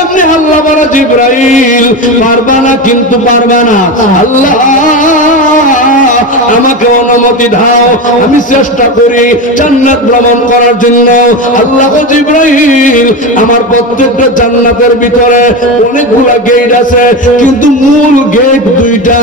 এমনি আল্লাহ বলে জিবরাইল পারবা না, কিন্তু পারবা না। আল্লাহ আমাকে অনুমতি দাও, আমি চেষ্টা করি জান্নাত ভ্রমণ করার জন্য। আল্লাহ জিবরাইল আমার প্রত্যেকটা জান্নাতের ভিতরে অনেকগুলা গেট আছে, কিন্তু মূল গেট দুইটা,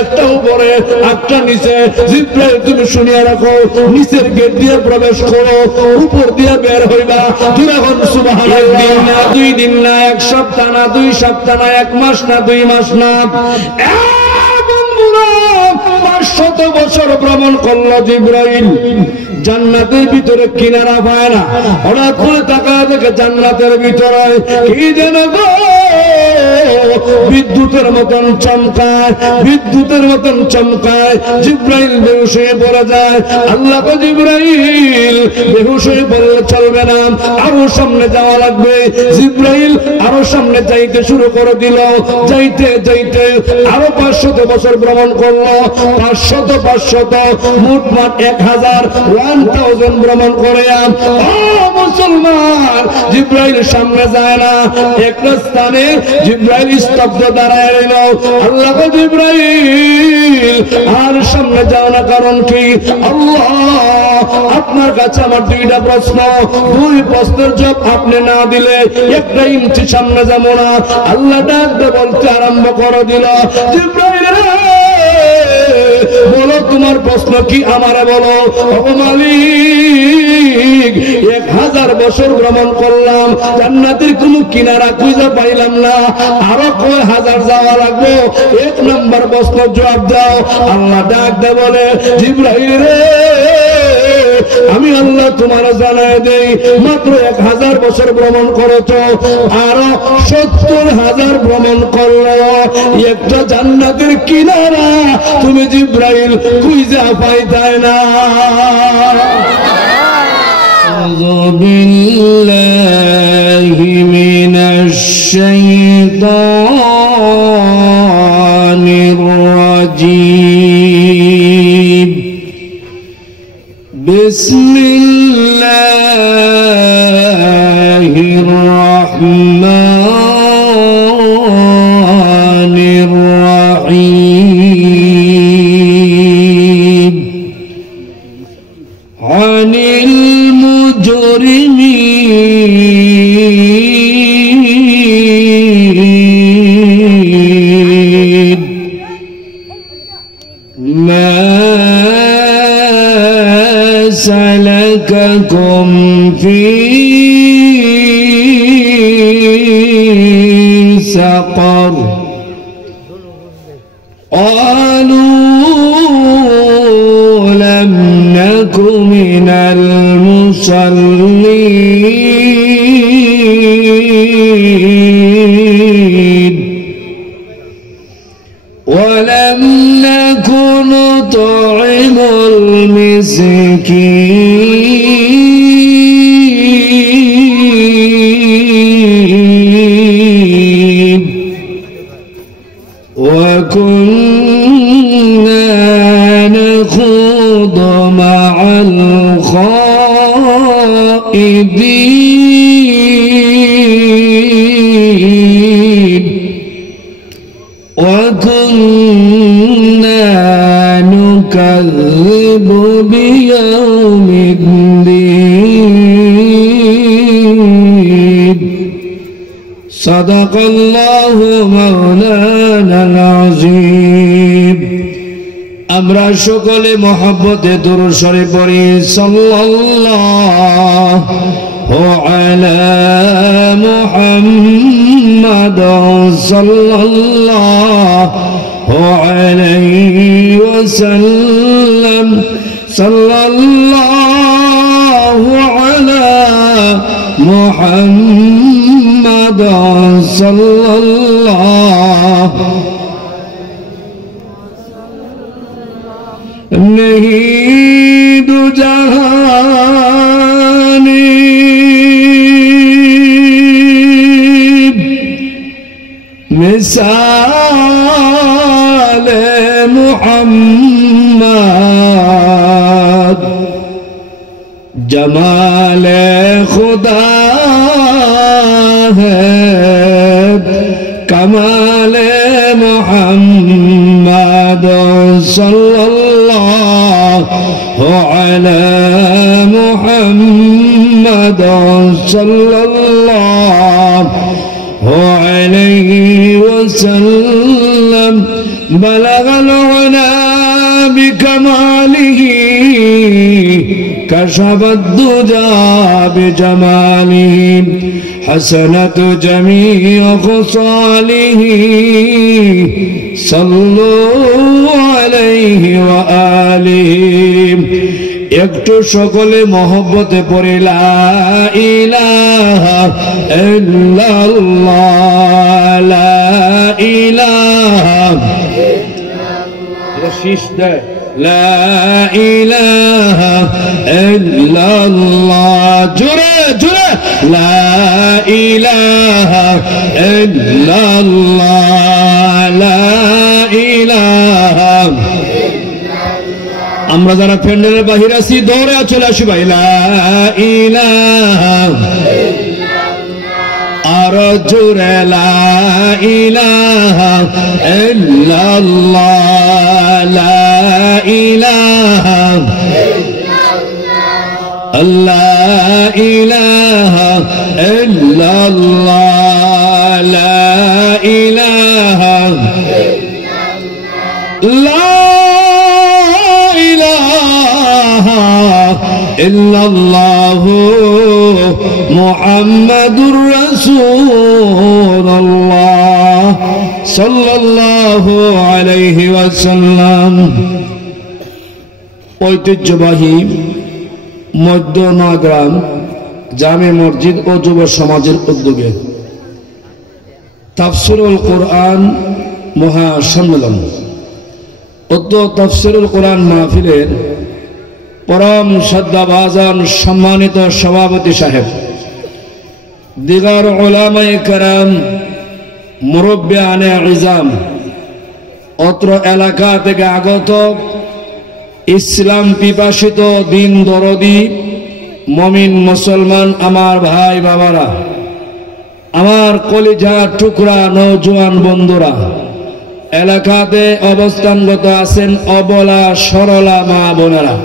একটা উপরে একটা নিচে। জিবরাইল তুমি শুনিয়া রাখো, নিচের গেট দিয়ে প্রবেশ করো, উপর দিয়ে বের হইবা। তুমি এখন সুবহানাল্লাহ, একদিন না, 2 দিন না, 1 সপ্তাহ না, 2 সপ্তাহ না, 1 মাস না, 2 মাস না, 500 বছর ভ্রমণ করলো জিবরাইল। জান্নাতের ভিতরে কিনারা পায় না। হঠাৎ করে তাকায় দেখে জান্নাতের ভিতরে কি যেন গো বিদ্যুতের মতন চমকায়, বিদ্যুতের মতন চমকায়। জিবরাইল বেহুশ হয়ে পড়ে যায়। আল্লাহ কো জিবরাইল বেহুশ হয়ে পড়লে চলবে না, আরো সামনে যাওয়া লাগবে। জিবরাইল আরো সামনে যাইতে শুরু করে দিল। যাইতে যাইতে আরো 500 বছর ভ্রমণ করলো। 500 মোটমাট 1000 ভ্রমণ করে মুসলমান জিবরাইল সামনে যায় না। একটা স্থানে জিবরাইল স্তব্ধ দাঁড়ায় রইল। আল্লাহ কো জিবরাইল আর সামনে যাও না, কারণ কি? আল্লাহ আপনার কাছে আমার 2টা প্রশ্ন, 2 প্রশ্নের জবাব আপনি না দিলে 1 ইঞ্চি সামনে যাবো না। আল্লাহ ডাকতে বলতে আরম্ভ করে দিল, জিবরাইল বলো তোমার প্রশ্ন কি, আমারে বলো। ও মালিক, 1000 বছর ভ্রমণ করলাম, জান্নাতের কোনো কিনারা খুঁজে পাইলাম না, আরো কয় হাজার যাওয়া লাগবে। 1 নম্বর প্রশ্নের জবাব দাও। আল্লাহ ডাক দে বলে, জিবরাইল রে আমি আল্লাহ তোমার জানায় দেই, মাত্র 1000 বছর ভ্রমণ করেছো, আরো 70,000 ভ্রমণ করলো, একটা জান্নাতের কিনারা তুমি জিবরাইল খুঁজে পাইতায় না। আউযু বিল্লাহি মিনাশ শাইতানির রাজীম। বিসমিল্লাহির রাহমানির রাহিম। আনিল মুজরিমিন মা سلككم في سقر قالوا لم نك من المصلين ولم نك نطعم المسكين وكنا نخوض مع الخائضين وكنا نكذب بيوم الدين صدق الله مولانا العظيم। আমরা সকলে মহব্বতে দুরূদ শরীফ পড়ি, সাল্লাল্লাহু আলা মুহাম্মাদ সাল্লাল্লাহু আলাইহি ওয়াসাল্লাম সাল্লাল্লাহু আলা মুহাম্মাদ সাল্লাল্লাহু नहीं दो जहानी मिसाल मुहम्मद जमाल खुदा है कमाले मोहम्मद सल्लल्लाहु अलैहि मोहम्मद सल्लल्लाहु अलैहि वसल्लम बलगल उला बिकमालिही कशफत दुजा बिजमालिही हसनत जमीअ खुसालिही सल्लु अलैहि व आलिहि একটু সকলে মহব্বতে পড়ে লা ইলাহা ইল্লাল্লাহ লা ইলাহা ইল্লাল্লাহ শীষ দেয় লা ইলাহা ইল্লাল্লাহ জোরে জোরে লা ইলাহা ইল্লাল্লাহ লা ইলাহা আমরা যারা প্যান্ডেলের বাহির আছি দৌড়ে চলে আসি ভাই লা ইলাহা আর জোরে লা ইলাহা ইল্লাল্লাহ লা ইলাহা ইল্লাল্লাহ ইলাহা ইল্লাল্লাহ লা ইলাহা ইল্লাল্লাহ ইল্লাল্লাহু মুহাম্মাদুর রাসূলুল্লাহ সাল্লাল্লাহু আলাইহি ওয়াসাল্লাম। ঐতিহ্যবাহী মধ্যনা গ্রাম জামে মসজিদ ও যুব সমাজের উদ্যোগে তাফসীরুল কোরআন মহাসম্মেলন উক্ত তাফসীরুল কোরআন মাহফিলের পরম শ্রদ্ধাভাজন সম্মানিত সভাপতি সাহেব, দিগার উলামায়ে কেরাম, মুরব্বিয়ানে ইজাম, অত্র এলাকা থেকে আগত ইসলাম পিপাসিত দিন দরদি মুমিন মুসলমান আমার ভাই বাবারা, আমার কলিজা টুকরা নওজোয়ান বন্ধুরা, এলাকাতে অবস্থানগত আছেন অবলা সরলা মা বোনেরা,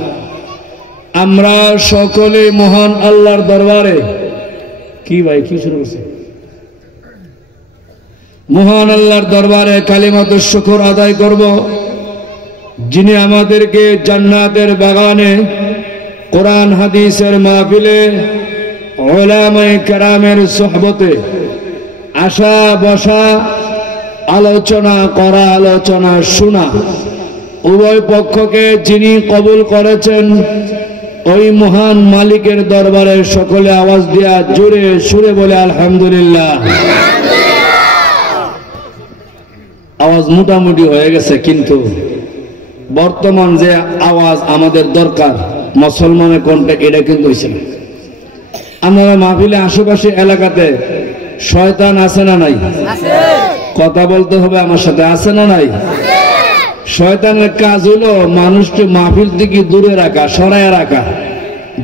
আমরা সকলে মহান আল্লাহর দরবারে কি ভাই কি শুরু করছে মহান আল্লাহর দরবারে কালিমাতুশ শুকর আদায় করব, যিনি আমাদেরকে জান্নাতের বাগানে কোরআন হাদিসের মাহফিলে উলামায়ে কেরামের সোহবতে আসা বসা, আলোচনা করা, আলোচনা শোনা, উভয় পক্ষকে যিনি কবুল করেছেন ওই মহান মালিকের দরবারে সকলে আওয়াজ দিয়া জোরে সুরে বলে আলহামদুলিল্লাহ। আওয়াজ মোটামুটি হয়ে গেছে, কিন্তু বর্তমান যে আওয়াজ আমাদের দরকার মুসলমানের কণ্ঠে, এটা কিন্তু হইছে না। আপনারা মাহফিলে আশেপাশে এলাকাতে শয়তান আছে না নাই? কথা বলতে হবে আমার সাথে, আছে না নাই? শয়তানের কাজ হলো মানুষকে মাহফিল থেকে দূরে রাখা, সরায় রাখা,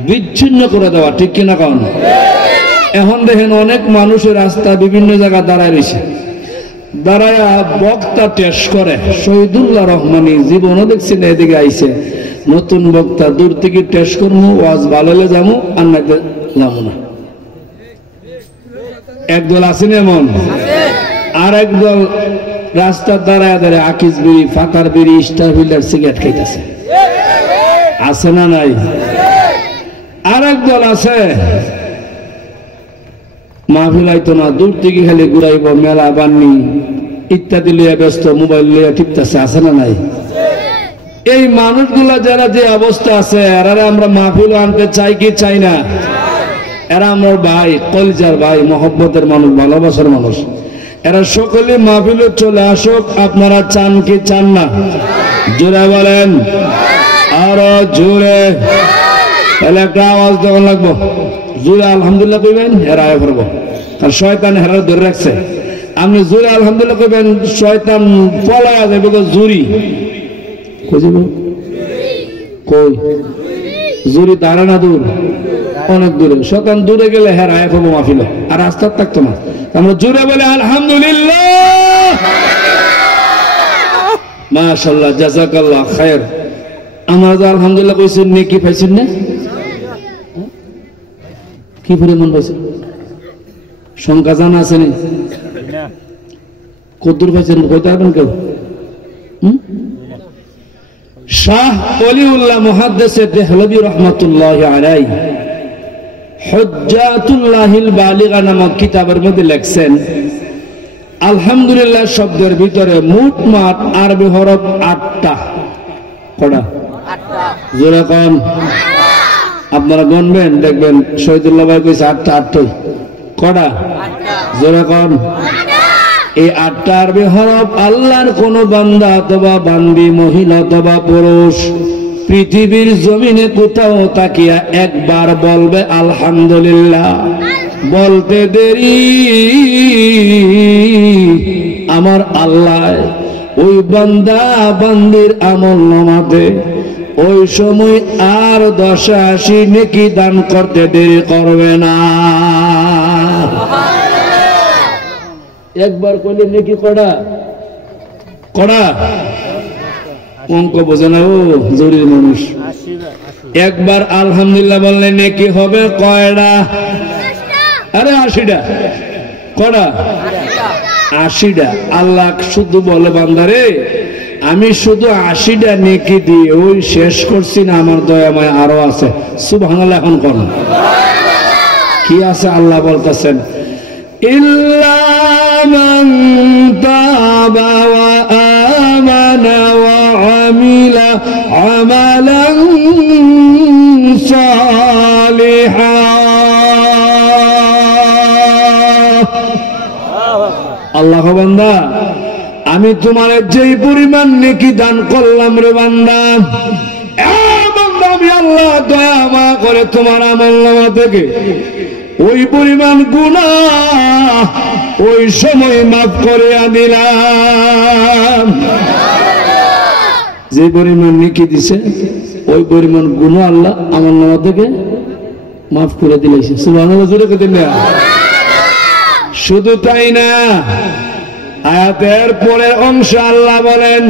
বিচ্ছিন্ন করে দেওয়া, ঠিক কিনা কারণ এখন দেখেন অনেক মানুষের রাস্তা বিভিন্ন জায়গায় দাঁড়ায় রয়েছে, দাঁড়ায় বক্তা টেস্ট করে। শহীদুল্লাহ রহমানি জীবনও দেখছি না, এদিকে আইছে নতুন বক্তা, দূর থেকে টেস্ট করবো, ওয়াজ ভালো হলে যাবো, আর না যাবো না। একদল আসেন এমন, আর একদল রাস্তার দাঁড়ায় দাঁড়ায় আকিস বিড়ি, ফাতার বিড়ি, স্টার হুইলার সিগারেট খাইতেছে, আছে না নাই? আর একদল আছে মাহফিল আইতো না, দূর থেকে খালি ঘুরাইব, মেলা বান্নি ইত্যাদি লইয়া ব্যস্ত, মোবাইল লইয়া টিপতেছে, আছে না নাই? এই মানুষগুলা যারা যে অবস্থা আছে, এরা আমরা মাহফিল আনতে চাই কি চাই না? এরা আমার ভাই, কলিজার ভাই, মহব্বতের মানুষ, ভালোবাসার মানুষ, এরা সকলে মাহফিলে চলে আসুক। আপনারা চান কি চান না? জোরে বলেন, আরো জোরে। তাহলে একটা আওয়াজ দেওয়া লাগবো, জোরে আলহামদুলিল্লাহ কইবেন, হেরা করবো, কারণ শয়তান হেরা ধরে রাখছে। আপনি জোরে আলহামদুলিল্লাহ কইবেন, শয়তান পলায়া যাবে জুরি, কই জুরি দাঁড়া না দূর অনেক দূরে, শতান দূরে গেলে হেরায় পাবো মাহফিলে, আর রাস্তার থাকতো না। আমরা জোরে বলে আলহামদুলিল্লাহ, মাশাআল্লাহ, জাযাকাল্লাহ খায়ের। আমরা তো আলহামদুলিল্লাহ কইছেন, নেকি পাইছেন না? কি পরিমাণ পাইছেন সংখ্যা জানা আছে না? কদ্দুর পাইছেন কইতে পারবেন কেউ? শাহ ওলিউল্লাহ মুহাদ্দিস দেহলভী রাহমাতুল্লাহি আলাইহি হুজ্জাতুল্লাহিল বালিগা নামক কিতাবের মধ্যে লেখছেন, আলহামদুলিল্লাহ শব্দের ভিতরে মোটমাট আরবি হরফ 8টা। কটা? 8টা। জোরে কোন? আপনারা গণবেন, দেখবেন শহীদুল্লাহ ভাই কইছে 8টা। 8টাই কটা? 8টা। জোরে কোন? 8টা। এই 8টা আরবি হরফ আল্লাহর কোন বান্দা অথবা বান্দি, মহিলা অথবা পুরুষ পৃথিবীর জমিনে কোথাও তাকিয়া একবার বলবে আলহামদুলিল্লাহ, বলতে দেরি আমার আল্লাহ ওই বান্দা বান্দির আমল নামাতে ওই সময় আর 10-80 নেকি দান করতে দেরি করবে না। একবার কইলে নেকি কড়া কড়া অঙ্ক বোঝে না, ও জরুরি মানুষ। একবার আলহামদুলিল্লাহ বললে নেকি হবে কয়টা? আরে 80টা। কড়া? 80টা। আল্লাহ শুধু বলে, বান্দারে আমি শুধু 80টা নেকি দিয়ে ওই শেষ করছি না, আমার দয়াময় আরো আছে। সুবহানাল্লাহ। এখন কোন কি আছে? আল্লাহ বলতেছেন, ইল্লা মান তাবা ওয়া আমানা ওয়া আমিলা আমালান সালিহান। আল্লাহ বান্দা, আমি তোমার যেই পরিমাণ নেকি দান করলাম রে বান্দা, আমি আল্লাহ দয়া মায়া করে তোমার আমলনামা থেকে ওই পরিমাণ গুনাহ ওই সময় মাফ করে দিলাম। যে পরিমাণ নেকি দিছে ওই পরিমাণ গুনাহ আল্লাহ আমলনামা থেকে মাফ করে দিলেছে। সুবহানাল্লাহ। জোরে কইতেন না? শুধু তাই না, আয়াতের পরের অংশ আল্লাহ বলেন,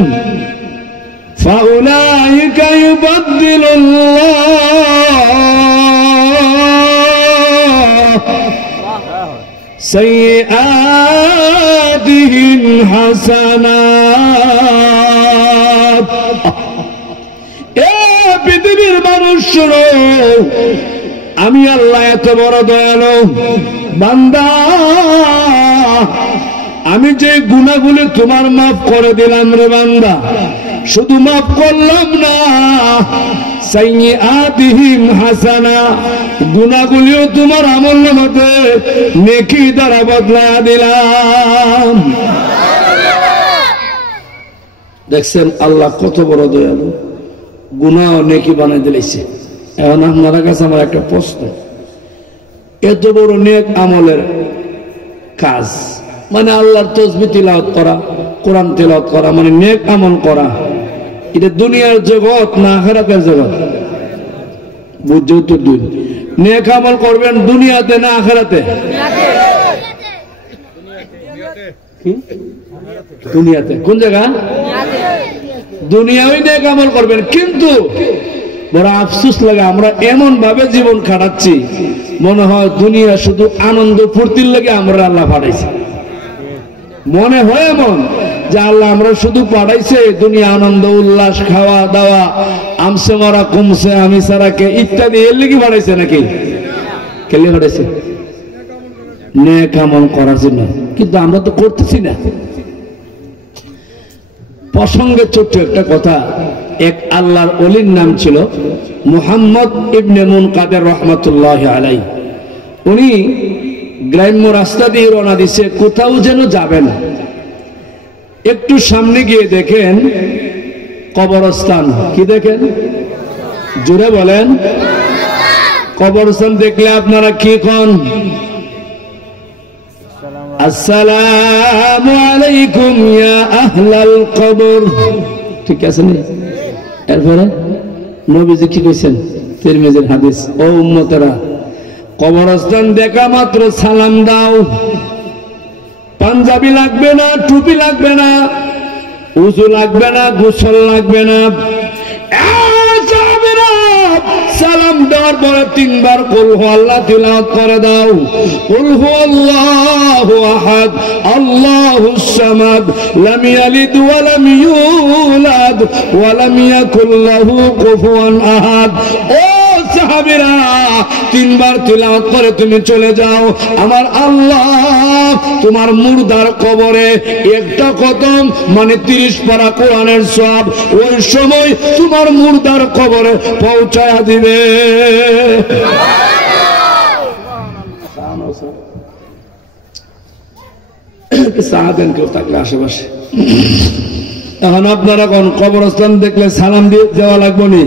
ফাউলাইকা ইউবাদদিলুল্লাহ সাইয়্যাতিহিম হাসানাত। এ পৃথিবীর মানুষ শোনো, আমি আল্লাহ এত বড় দয়ালু বান্দা, আমি যে গুনাহগুলো তোমার মাফ করে দিলাম রে বান্দা, শুধু মাফ করলাম না, সাইয়্যাতিহিম হাসানা, গুনাহগুলিও তোমার আমলনামাতে নেকি দ্বারা বদলা দিলাম। দেখছেন আল্লাহ কত বড় দয়ালু, গুনাহ নেকি বানাই দিলেছে। এখন আপনার কাছে আমার একটা প্রশ্ন, এত বড় নেক আমলের কাজ মানে আল্লাহর তাসবিহ তিলাওয়াত করা, কোরআন তিলাওয়াত করা, মানে নেক আমল করা, এটা দুনিয়ার জগৎ না আখিরাতের জগৎ? বুঝছো তো? দুই নেক আমল করবেন দুনিয়াতে না আখিরাতে? দুনিয়াতে। কোন জায়গা? দুনিয়ায় নেক আমল করবেন, কিন্তু বড় আফসোস লাগে আমরা এমন ভাবে জীবন কাটাচ্ছি, মনে হয় দুনিয়া শুধু আনন্দ ফুর্তির লাগে আমরা আল্লাহ পাঠাইছে। মনে হয় এমন যে আল্লাহ আমরা শুধু পাঠাইছে দুনিয়া আনন্দ উল্লাস, খাওয়া দাওয়া, আমসে মারা কমছে আমি সারাকে ইত্যাদি, এর লেগে পাঠাইছে নাকি? কেলে পাঠাইছে? নেক আমল করার জন্য, কিন্তু আমরা তো করতেছি না। প্রসঙ্গে ছোট্ট একটা কথা, এক আল্লাহর ওলির নাম ছিল মুহাম্মদ ইবনে মুনকাদের রহমাতুল্লাহি আলাইহি। উনি গ্রাম্য রাস্তা দিয়ে রওনা দিছে, কোথাও যেন যাবেন। একটু সামনে গিয়ে দেখেন কবরস্থান। কি দেখেন? জোরে বলেন। কবরস্থান দেখলে আপনারা কি কোন? আসসালামু আলাইকুম ইয়া আহলাল কবর। ঠিক আছে না? এরপরে নবীজি কি কইছেন? তিরমিজির হাদিস, ও উম্মতেরা কবরস্থান দেখা মাত্র সালাম দাও। পাঞ্জাবি লাগবে না, টুপি লাগবে না, উযু লাগবে না, গোসল লাগবে না। সালাম দেওয়ার পরে 3 বার কুল হু আল্লাহ তিলাওয়াত করে দাও। কুল হু আল্লাহু আহাদ আল্লাহুস সামাদ লাম ইয়ালিদ ওয়া লাম ইউলাদ ওয়া লাম ইয়াকুল লাহু কুফুয়ান আহাদ। ও সাহাবীরা 3 বার তিলাওয়াত করে তুমি চলে যাও। আমার আল্লাহ তোমার মুর্দার কবরে একটা কদম মানে 30 পারা কোরআনের সওয়াব ওই সময় তোমার মুর্দার কবরে পৌঁছায়া দিবে। সাহাবেন কেউ থাকলে আশেপাশে। এখন আপনারা কোন কবরস্থান দেখলে সালাম দিয়ে দেওয়া লাগবে নি?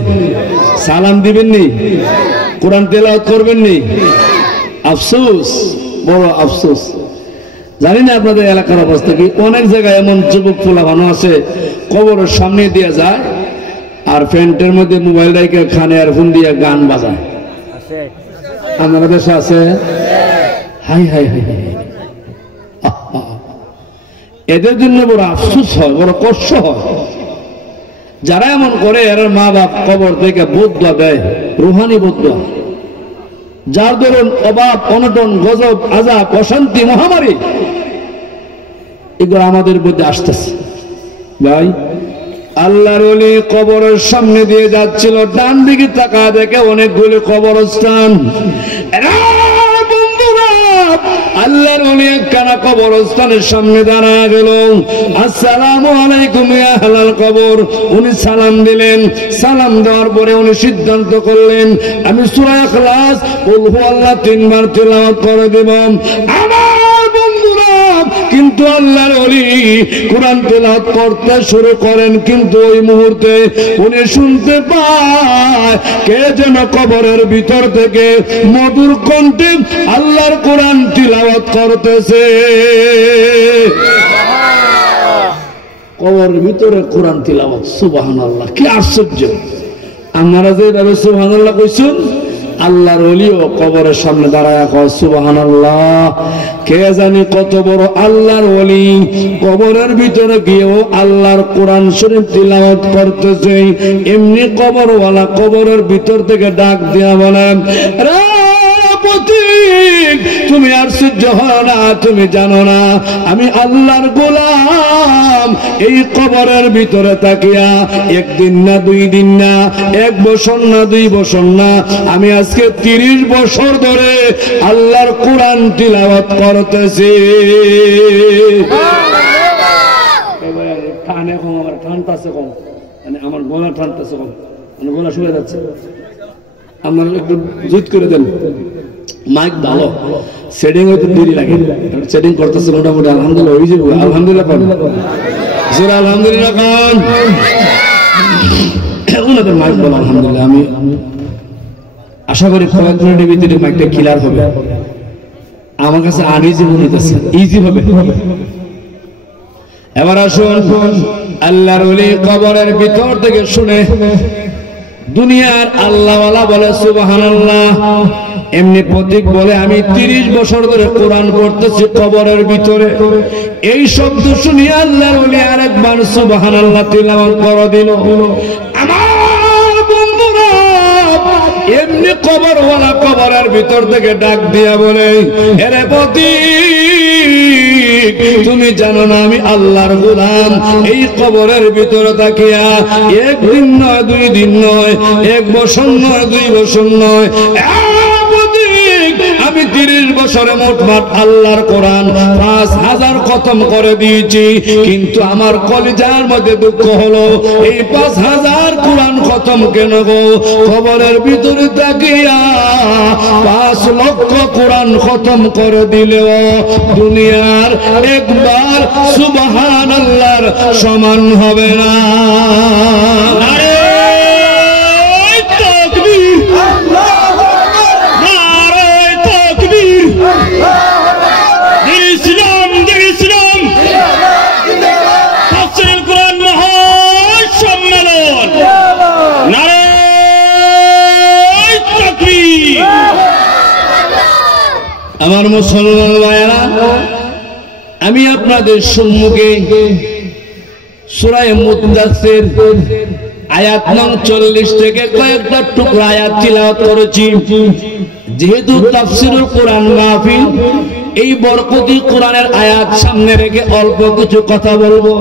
সালাম দিবেন নি? কোরআন তেলাওয়াত করবেন নি? আফসোস, বড় আফসোস। জানি না আপনাদের এলাকার অবস্থা কি। অনেক জায়গায় এমন যুবক পোলাপান আছে কবরের সামনে দিয়ে যায় আর প্যান্টের মধ্যে মোবাইল রেখে খানে আর ফোন দিয়ে গান বাজায়। আপনার দেশে আছে? হাই হাই হাই, এদের জন্য বড় আফসোস হয়, বড় কষ্ট হয়। যারা এমন করে এর মা বাপ কবর থেকে বদলা দেয়, রুহানি বদলা, যার ধরুন অভাব অনটন গজব আযাব অশান্তি মহামারী এগুলো আমাদের মধ্যে আসতেছে। ভাই আল্লাহর ওলি কবরের সামনে দিয়ে যাচ্ছিল, ডান দিকে তাকা দেখে অনেকগুলো কবরস্থান। আল্লাহর ওলি একখানা কবরস্থানের সামনে দাঁড়ায় গেল। আসসালামু আলাইকুম ইয়া আহলাল কবর। উনি সালাম দিলেন। সালাম দেওয়ার পরে উনি সিদ্ধান্ত করলেন আমি সূরা ইখলাস কুল হু আল্লাহ 3 বার তেলাওয়াত করে দেব। আমার বন্ধুরা কিন্তু আল্লাহর ওলি কোরআন তেলাওয়াত করতে শুরু করেন, কিন্তু ওই মুহূর্তে উনি শুনতে পায় কে যেন কবরের ভিতর থেকে মধুর কণ্ঠে আল্লাহর কোরআন তিলাওয়াত করতেছে। কবরের ভিতরে কোরআন তিলাওয়াত, সুবহানাল্লাহ, কি আশ্চর্য! আপনারা যেভাবে সুবহানাল্লাহ কইছেন আল্লাহর ওলিও কবরের সামনে দাঁড়ায় কয় সুবহানাল্লাহ। কে জানি কত বড় আল্লাহর ওলি কবরের ভিতরে গিয়েও আল্লাহর কোরআন শরীফ তিলাওয়াত করতেছে। এমনি কবরওয়ালা কবরের ভিতর থেকে ডাক দিয়া বলেন তুমি আশ্চর্য হও না, তুমি জানো না আমি আল্লাহর গোলাম এই কবরের ভিতরে তাকিয়া 1 দিন না 2 দিন না 1 বছর না 2 বছর না আমি আজকে 30 বছর ধরে আল্লাহর কোরআন তিলাওয়াত করতেছি। কানে কম, আমার ঠান্ডাছে কম, মানে আমার গলা ঠান্ডাছে কম, মানে গলা শুয়ে যাচ্ছে। আপনারা একটু জুত করে দেন। মাইক ভালো, সেটিং হয়তো দেরি লাগে, সেটিং করতেছে মোটামুটি। আলহামদুলিল্লাহ হয়ে যাবে, আলহামদুলিল্লাহ পান, আলহামদুলিল্লাহ খান। ওনাদের মাইক বলো আলহামদুলিল্লাহ। আমি আশা করি কয়েক মিনিটের ভিতরে মাইকটা ক্লিয়ার হবে। আমার কাছে আনইজি মনে হইতেছে, ইজি হবে। এবার আসুন আল্লাহর ওলি কবরের ভিতর থেকে শুনে দুনিয়ার আল্লাহওয়ালা বলে সুবহানাল্লাহ, এমনি প্রতীক বলে আমি 30 বছর ধরে কোরআন পড়তেছি কবরের ভিতরে। এই শব্দ শুনে আল্লাহর ওলি আরেকবার সুবহানাল্লাহ তিলাওয়াত করে দিল। আমার বন্ধুরা এমনি কবরওয়ালা কবরের ভিতর থেকে ডাক দিয়া বলে এরে প্রতীক তুমি জানো না আমি আল্লাহর গোলাম এই কবরের ভিতরে তাকিয়া 1 দিন নয় 2 দিন নয় 1 বছর নয় 2 বছর নয় আমি 30 বছরে মোটমাট আল্লাহর কোরআন 5000 খতম করে দিয়েছি। কিন্তু আমার কলিজার মধ্যে দুঃখ হলো এই 5000 কোরআন খতম কেন গো? কবরের ভিতরে তাকিয়া 5 লক্ষ কোরআন খতম করে দিলেও দুনিয়ার একবার সুবহানাল্লাহর সমান হবে না। আমার মুসলমান ভাইরা, আমি আপনাদের সম্মুখে সূরা মুদ্দাসসির আয়াত নং 40 থেকে কয়েকটা টুকরা আয়াত তিলাওয়াত করেছি। যেহেতু তাফসীরুল কোরআন মাহফিল, এই বরকতি কোরআনের আয়াত সামনে রেখে অল্প কিছু কথা বলবো।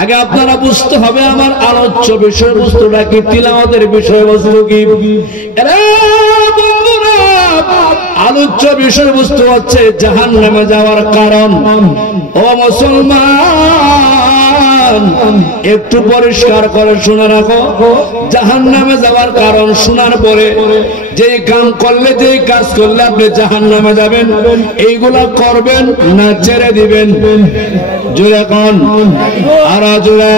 আগে আপনারা বুঝতে হবে আমার আলোচ্য বিষয়বস্তুটা কি, তিলাওয়াতের বিষয়বস্তু কি। আলোচ্য বিষয়বস্তু হচ্ছে জাহান্নামে যাওয়ার কারণ। ও মুসলমান, একটু পরিষ্কার করে শুনে রাখো, জাহান্নামে যাওয়ার কারণ শোনার পরে যেই কাম করলে, যেই কাজ করলে আপনি জাহান্নামে যাবেন, এইগুলা করবেন না ছেড়ে দিবেন? জোরে কোন আর জোরে।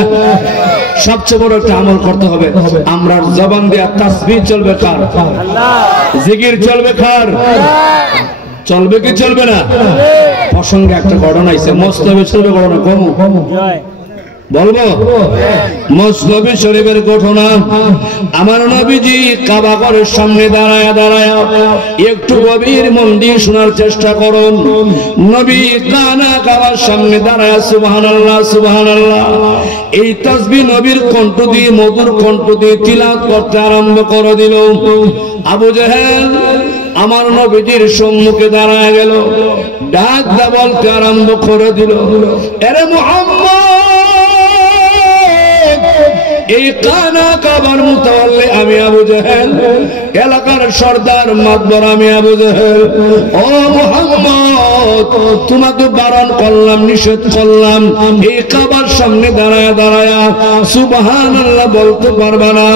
সবচেয়ে বড় একটা আমল করতে হবে, আমরা জবান দিয়ে তাসবিহ চলবে কার? জিকির চলবে কার? চলবে কি চলবে না? প্রসঙ্গে একটা ঘটনা আছে, মসনবী শরীফের ঘটনা। কম বলবো? মসনবী শরীফের ঘটনা। আমার নবীজি কাবা ঘরের সামনে দাঁড়ায় দাঁড়ায় একটু গভীর মন দিয়ে শোনার চেষ্টা করুন। নবী কানা কাবার সামনে দাঁড়ায় সুবহানাল্লাহ সুবহানাল্লাহ এই তাসবিহ নবীর কণ্ঠ দিয়ে, মধুর কণ্ঠ দিয়ে তিলাওয়াত করতে আরম্ভ করে দিল। আবু জেহেল আমার নবীজির সম্মুখে দাঁড়ায় গেল, ডাক দা বলতে আরম্ভ করে দিল, আরে মুহাম্মদ, এই কানা কাবার মুতাওয়াল্লি আমি আবু জেহেল, এলাকার সর্দার মাতবর আমি আবু জেহেল। ও মুহাম্মদ, তোমাকে বারণ করলাম, নিষেধ করলাম, এই কাবার সামনে দাঁড়ায় দাঁড়ায় সুবহানাল্লাহ বলতে পারবা না,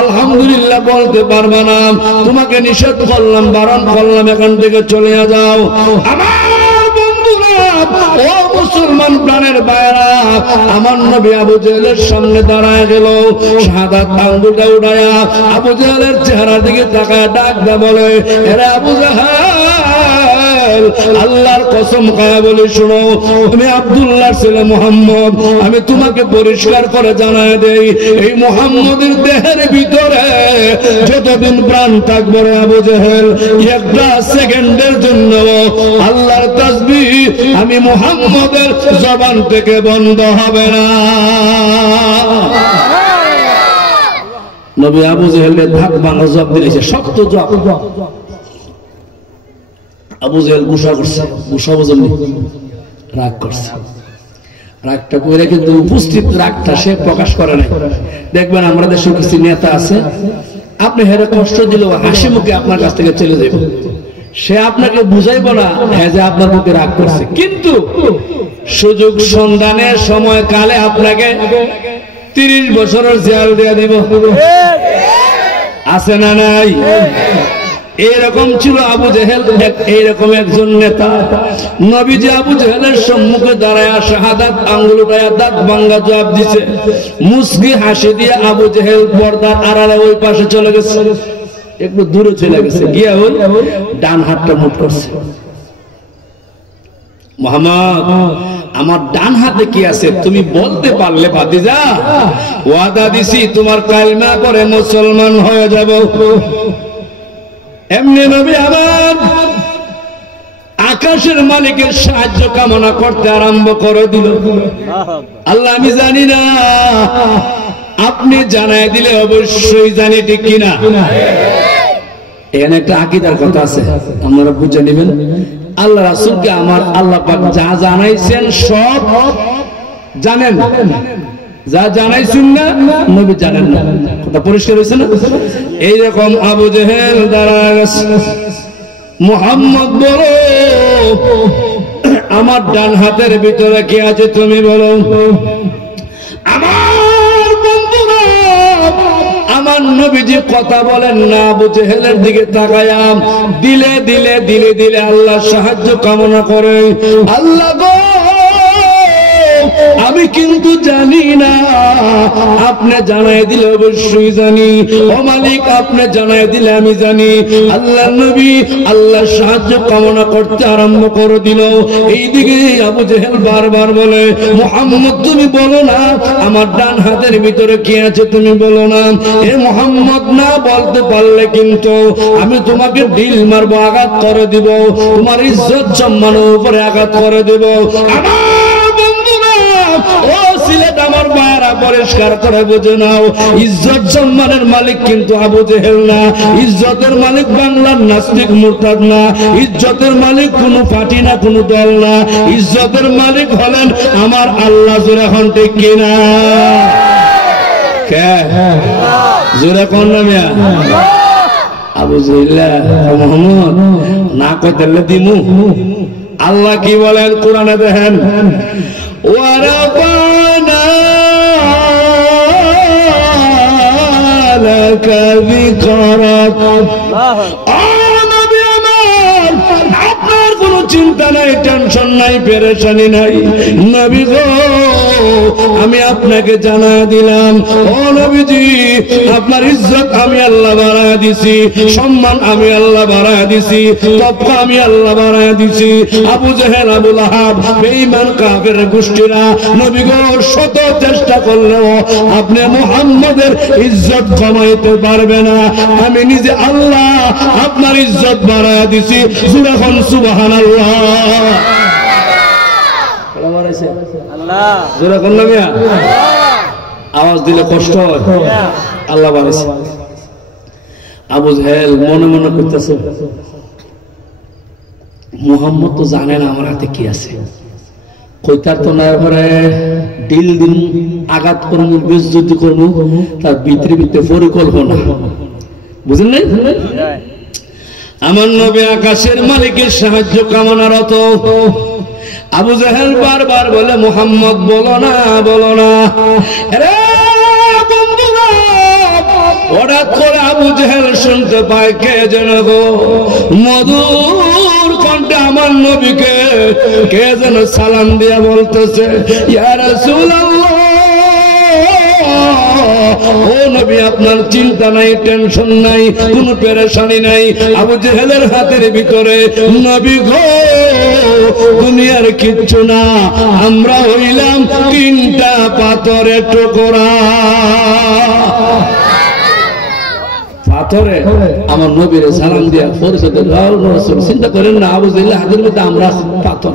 আলহামদুলিল্লাহ বলতে পারবা না। তোমাকে নিষেধ করলাম, বারণ করলাম, এখান থেকে চলে যাও। আমার বন্ধুরা, ও মুসলমান প্রাণের ভাইরা, আমার নবী আবু জেহেলের সামনে দাঁড়ায় গেল, শাহাদাত আঙ্গুলটা উঠায়া আবু জেহেলের চেহারার দিকে তাকায় ডাক দা বলে, এরে আবু জেহেল, আল্লাহর কসম খায়া বলে শোনো, আমি আব্দুল্লাহর ছেলে মুহাম্মদ, আমি তোমাকে পরিষ্কার করে জানায় দেই, এই মুহাম্মদের দেহের ভিতরে যতদিন প্রাণ থাকবে রে আবু জেহেল, একটা সেকেন্ডের জন্য আল্লাহর তাসবিহ আমি মুহাম্মদের জবান থেকে বন্ধ হবে না। নবী আবু জেহেলের ধাক ভাঙা জবাব দিয়েছে, শক্ত জবাব। আবু জেহেল গুসা করছে, গুসা বোঝেননি, রাগ করছে। রাগটা করে কিন্তু উপস্থিত রাগটা সে প্রকাশ করে নাই। দেখবেন আমরা দেশে কিছু নেতা আছে, আপনি হেরে কষ্ট দিলেও হাসি মুখে আপনার কাছ থেকে চলে যাবে, সে আপনাকে বুঝাইব না হ্যাঁ যে আপনার মুখে রাগ করছে, কিন্তু সুযোগ সন্ধানের সময় কালে আপনাকে 30 বছরের জেল দিয়ে দিব। আছে না নাই? এইরকম ছিল আবু জেহেল, এইরকম একজন নেতা। নবীজি আবু জেহেলের সম্মুখে দাঁড়ায় শাহাদাত আঙ্গুল উঠায়া দাঁত ভাঙ্গা জবাব দিছে, মুস্কি হাসি দিয়ে আবু জেহেল পর্দার আড়ালে ওই পাশে চলে গেছে, একটু দূরে চলে গেছে, গিয়া ওই ডান হাতটা মুঠ করছে। মুহাম্মদ, আমার ডান হাতে কি আছে তুমি বলতে পারলে ভাতিজা, ওয়াদা দিছি তোমার কালিমা পড়ে মুসলমান হয়ে যাব। এমনি নবী আমার আকাশের মালিকের সাহায্য কামনা করতে আরম্ভ করে দিল। আল্লাহ, আমি জানি না, আপনি জানাই দিলে অবশ্যই জানি, ঠিক কিনা? এখানে একটা আকীদার কথা আছে, আপনারা বুঝে নেবেন। আল্লাহ রাসূলকে আমার আল্লাহ পাক যা জানাইছেন সব জানেন, যা জানাইছেন না নবী জানেন না। কথা পরিষ্কার হয়েছে না? এইরকম আবু জেহেল দাঁড়ায় গেছে। মুহাম্মদ বলো, আমার ডান হাতের ভিতরে কি আছে তুমি বলো। আমার বন্ধুরা, আমার নবীজি কথা বলেন না, আবু জেহেলের দিকে তাকায়া দিলে দিলে দিলে দিলে আল্লাহ সাহায্য কামনা করে। আল্লাহ গো, আমি কিন্তু জানি না, আপনি জানাই দিলে অবশ্যই জানি। ও মালিক, আপনি জানাই দিলে আমি জানি। আল্লাহ নবী আল্লাহর সাহায্য কামনা করতে আরম্ভ করে দিল। এইদিকে আবু জেহেল বারবার বলে, মুহাম্মদ তুমি বলো না আমার ডান হাতের ভিতরে কি আছে, তুমি বলো না। এ মুহাম্মদ, না বলতে পারলে কিন্তু আমি তোমাকে ঢিল মারবো, আঘাত করে দিব, তোমার ইজ্জত সম্মানের উপরে আঘাত করে দেব। আমার বন্ধুরা, ও সিলেট আমার ভাইয়েরা, পরিষ্কার করে বুঝে নাও, ইজ্জত সম্মানের মালিক কিন্তু আবু জেহেল না। ইজ্জতের মালিক বাংলার নাস্তিক মুরতাদ না। ইজ্জতের মালিক কোনো পার্টি না, কোনো দল না। ইজ্জতের মালিক হলেন আমার আল্লাহ। জোরে এখন ঠিক কিনা? কে জোরে কোন নামিয়া? আবু জেহেল মোহাম্মদ না কইতে দিমু। আল্লাহ কি বলেন কোরআনে দেখেন, ওয়ারাবানা লাকা যিকরাক। আপনার কোনো চিন্তা নাই, টেনশন নাই, পেরেশানি নাই। নবী গো, আমি আপনাকে জানা দিলাম, ও নবীজি, আপনার ইজ্জত আমি আল্লাহ বাড়ায় দিছি, সম্মান আমি আল্লাহ বাড়ায় দিছি, তকওয়া আমি আল্লাহ বাড়ায় দিছি। আবু জেহেল, আবু লাহাব, বেঈমান কাফের গোষ্ঠীরা নবী গো শত চেষ্টা করলেও আপনি মুহাম্মদের ইজ্জত কমাইতে পারবে না। আমি নিজে আল্লাহ আপনার ইজ্জত বাড়ায় দিছি। সুবহান সুবহানাল্লাহ। আওয়াজ দিলে কষ্ট হয়, আল্লাহ বাড়াইছে। আবু জেহেল মনে মনে করতেছে, মুহাম্মদ তো জানে না আমার হাতে কি আছে, কইতার তো না করে ডিল দিন, আঘাত করবো, বেজ্জতি করবো, তার ভিতরে ভিতরে পরিকল্পনা, বুঝলেন নাই? আমার নবী আকাশের মালিকের সাহায্য কামনারত। আবু জেহেল বারবার বলে, মুহাম্মদ বলো না, বলো না। হঠাৎ করে আবু জেহেল শুনতে পায়, কে যেন গো মধুর কণ্ঠে আমার নবীকে কে যেন সালাম দিয়া বলতেছে, ইয়া রাসূলুল্লাহ, ও নবী, আপনার চিন্তা নাই, টেনশন নাই, কোনো পেরেশানি নাই। আবু জেহেলের হাতের ভিতরে নবী গো দুনিয়ার কিচ্ছু না, আমরা হইলাম তিনটা পাথরের টুকরা। পাথরে আমার নবীর সালাম দিয়া পরিচয়। চিন্তা করেন না, আবু জেহেলের হাতের মধ্যে আমরা পাথর।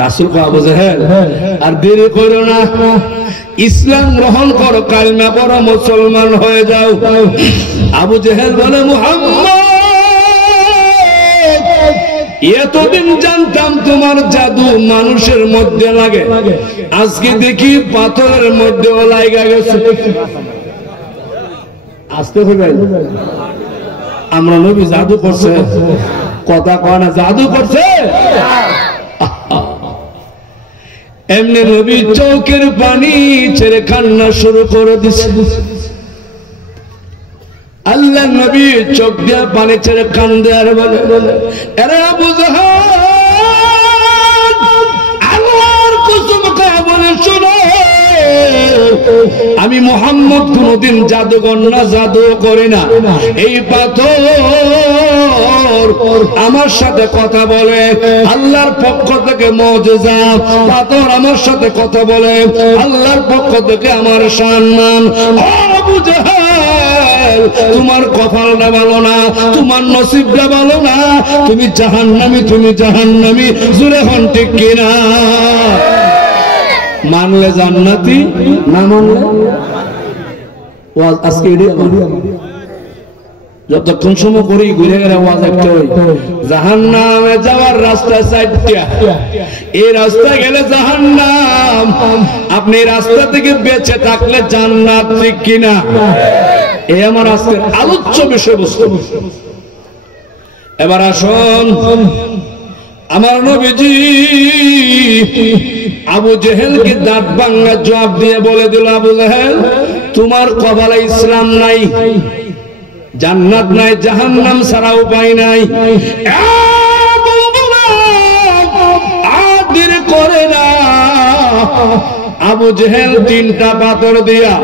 রাসূল কো, আবু জেহেল আর দেরি করো না, ইসলাম গ্রহণ করো, কালিমা পড়ো, মুসলমান হয়ে যাও। আবু জেহেল বলে, মুহাম্মদ, এতদিন জানতাম তোমার জাদু মানুষের মধ্যে লাগে, আজকে দেখি পাথরের মধ্যেও লাগা গেছে। আসতে হবে, আমরা নবী জাদু করছে, কথা কয় না, জাদু করছে। এমনি নবী চোখের পানি ছেড়ে কান্না শুরু করে দিছে। আল্লাহ নবী চোখ দিয়ে পানি ছেড়ে কান্দে আর বলে, আরে আবু জেহেল, আল্লাহর কসম করে বলে শোনো, আমি মুহাম্মদ কোনদিন জাদুকর না, জাদু করি না। এই পাথর আমার সাথে কথা বলে, আল্লাহর পক্ষ থেকে মুজিজা। পাথর আমার সাথে কথা বলে, আল্লাহর পক্ষ থেকে আমার সম্মান। আবু জেহেল, তোমার কপালটা ভালো না, তোমার নসিবটা ভালো না, তুমি জাহান্নামী, তুমি জাহান্নামী। জোরে হন ঠিক কিনা? মানলে জান্নাতি, না মানলে ওয়াজ। আজকে যতক্ষণ সময় করি ঘুরে গেলে ওয়াজ একটা হই, জাহান্নামে যাওয়ার রাস্তা চারটা, এই রাস্তা গেলে জাহান্নাম, আপনি রাস্তা থেকে বেঁচে থাকলে জান্নাত, ঠিক কিনা? এই আমার আজকের আলোচ্য বিষয়বস্তু। এবার আসুন, আমার নবীজি আবু জেহেলকে দাঁত ভাঙা জবাব দিয়ে বলে দিল, আবু জেহেল, তোমার কপালে ইসলাম নাই, জান্নাত নাই, জাহান্নাম ছাড়া উপায় নাই। করে না, আবু জেহেল 3টা পাথর দিয়া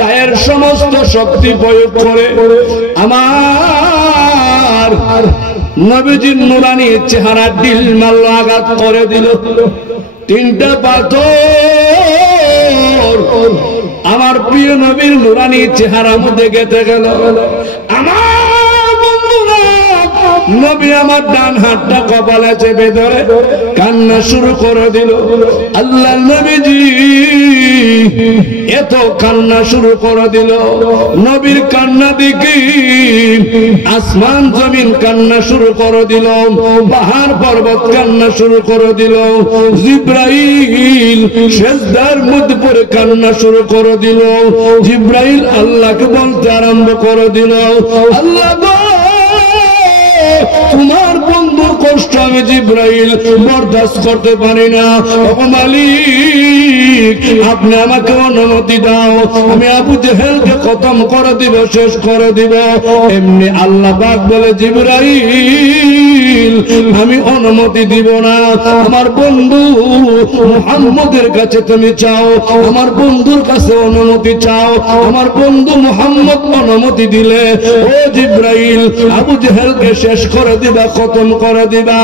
গায়ের সমস্ত শক্তি প্রয়োগ করে আমার নবীজির নুরানি চেহারা দিল মাল আঘাত করে দিল। 3টা পাথর আমার প্রিয় নবীর নুরানি চেহারার মধ্যে গেঁথে গেল। আমার বন্ধুরা, নবী আমার ডান হাতটা কপালে চেপে ধরে কান্না শুরু করে দিল। আল্লাহ নবীজি এত কান্না শুরু করে দিল, নবীর কান্না দেখি আসমান জমিন কান্না শুরু করে দিল, পাহাড় পর্বত কান্না শুরু করে দিল, জিব্রাইল সিজদার মধ্যে পড়ে কান্না শুরু করে দিল। জিব্রাইল আল্লাহকে বলতে আরম্ভ করে দিল, আল্লাহ তোমার বন্ধুর কষ্ট আমি জিব্রাইল বরদাস্ত করতে পারি না। ও মালিক, আপনি আমাকে অনুমতি দাও, আমি আবু জেহেলকে খতম করে দিব, শেষ করে দিব। এমনি আল্লাহ পাক বলে, জিব্রাইল আমি অনুমতি দিব না, আমার বন্ধু মুহাম্মদের কাছে তুমি চাও, আমার বন্ধুর কাছে অনুমতি চাও। আমার বন্ধু মুহাম্মদ অনুমতি দিলে ও জিব্রাইল আবু জেহেলকে শেষ করে দিবা, খতম করে দিবা।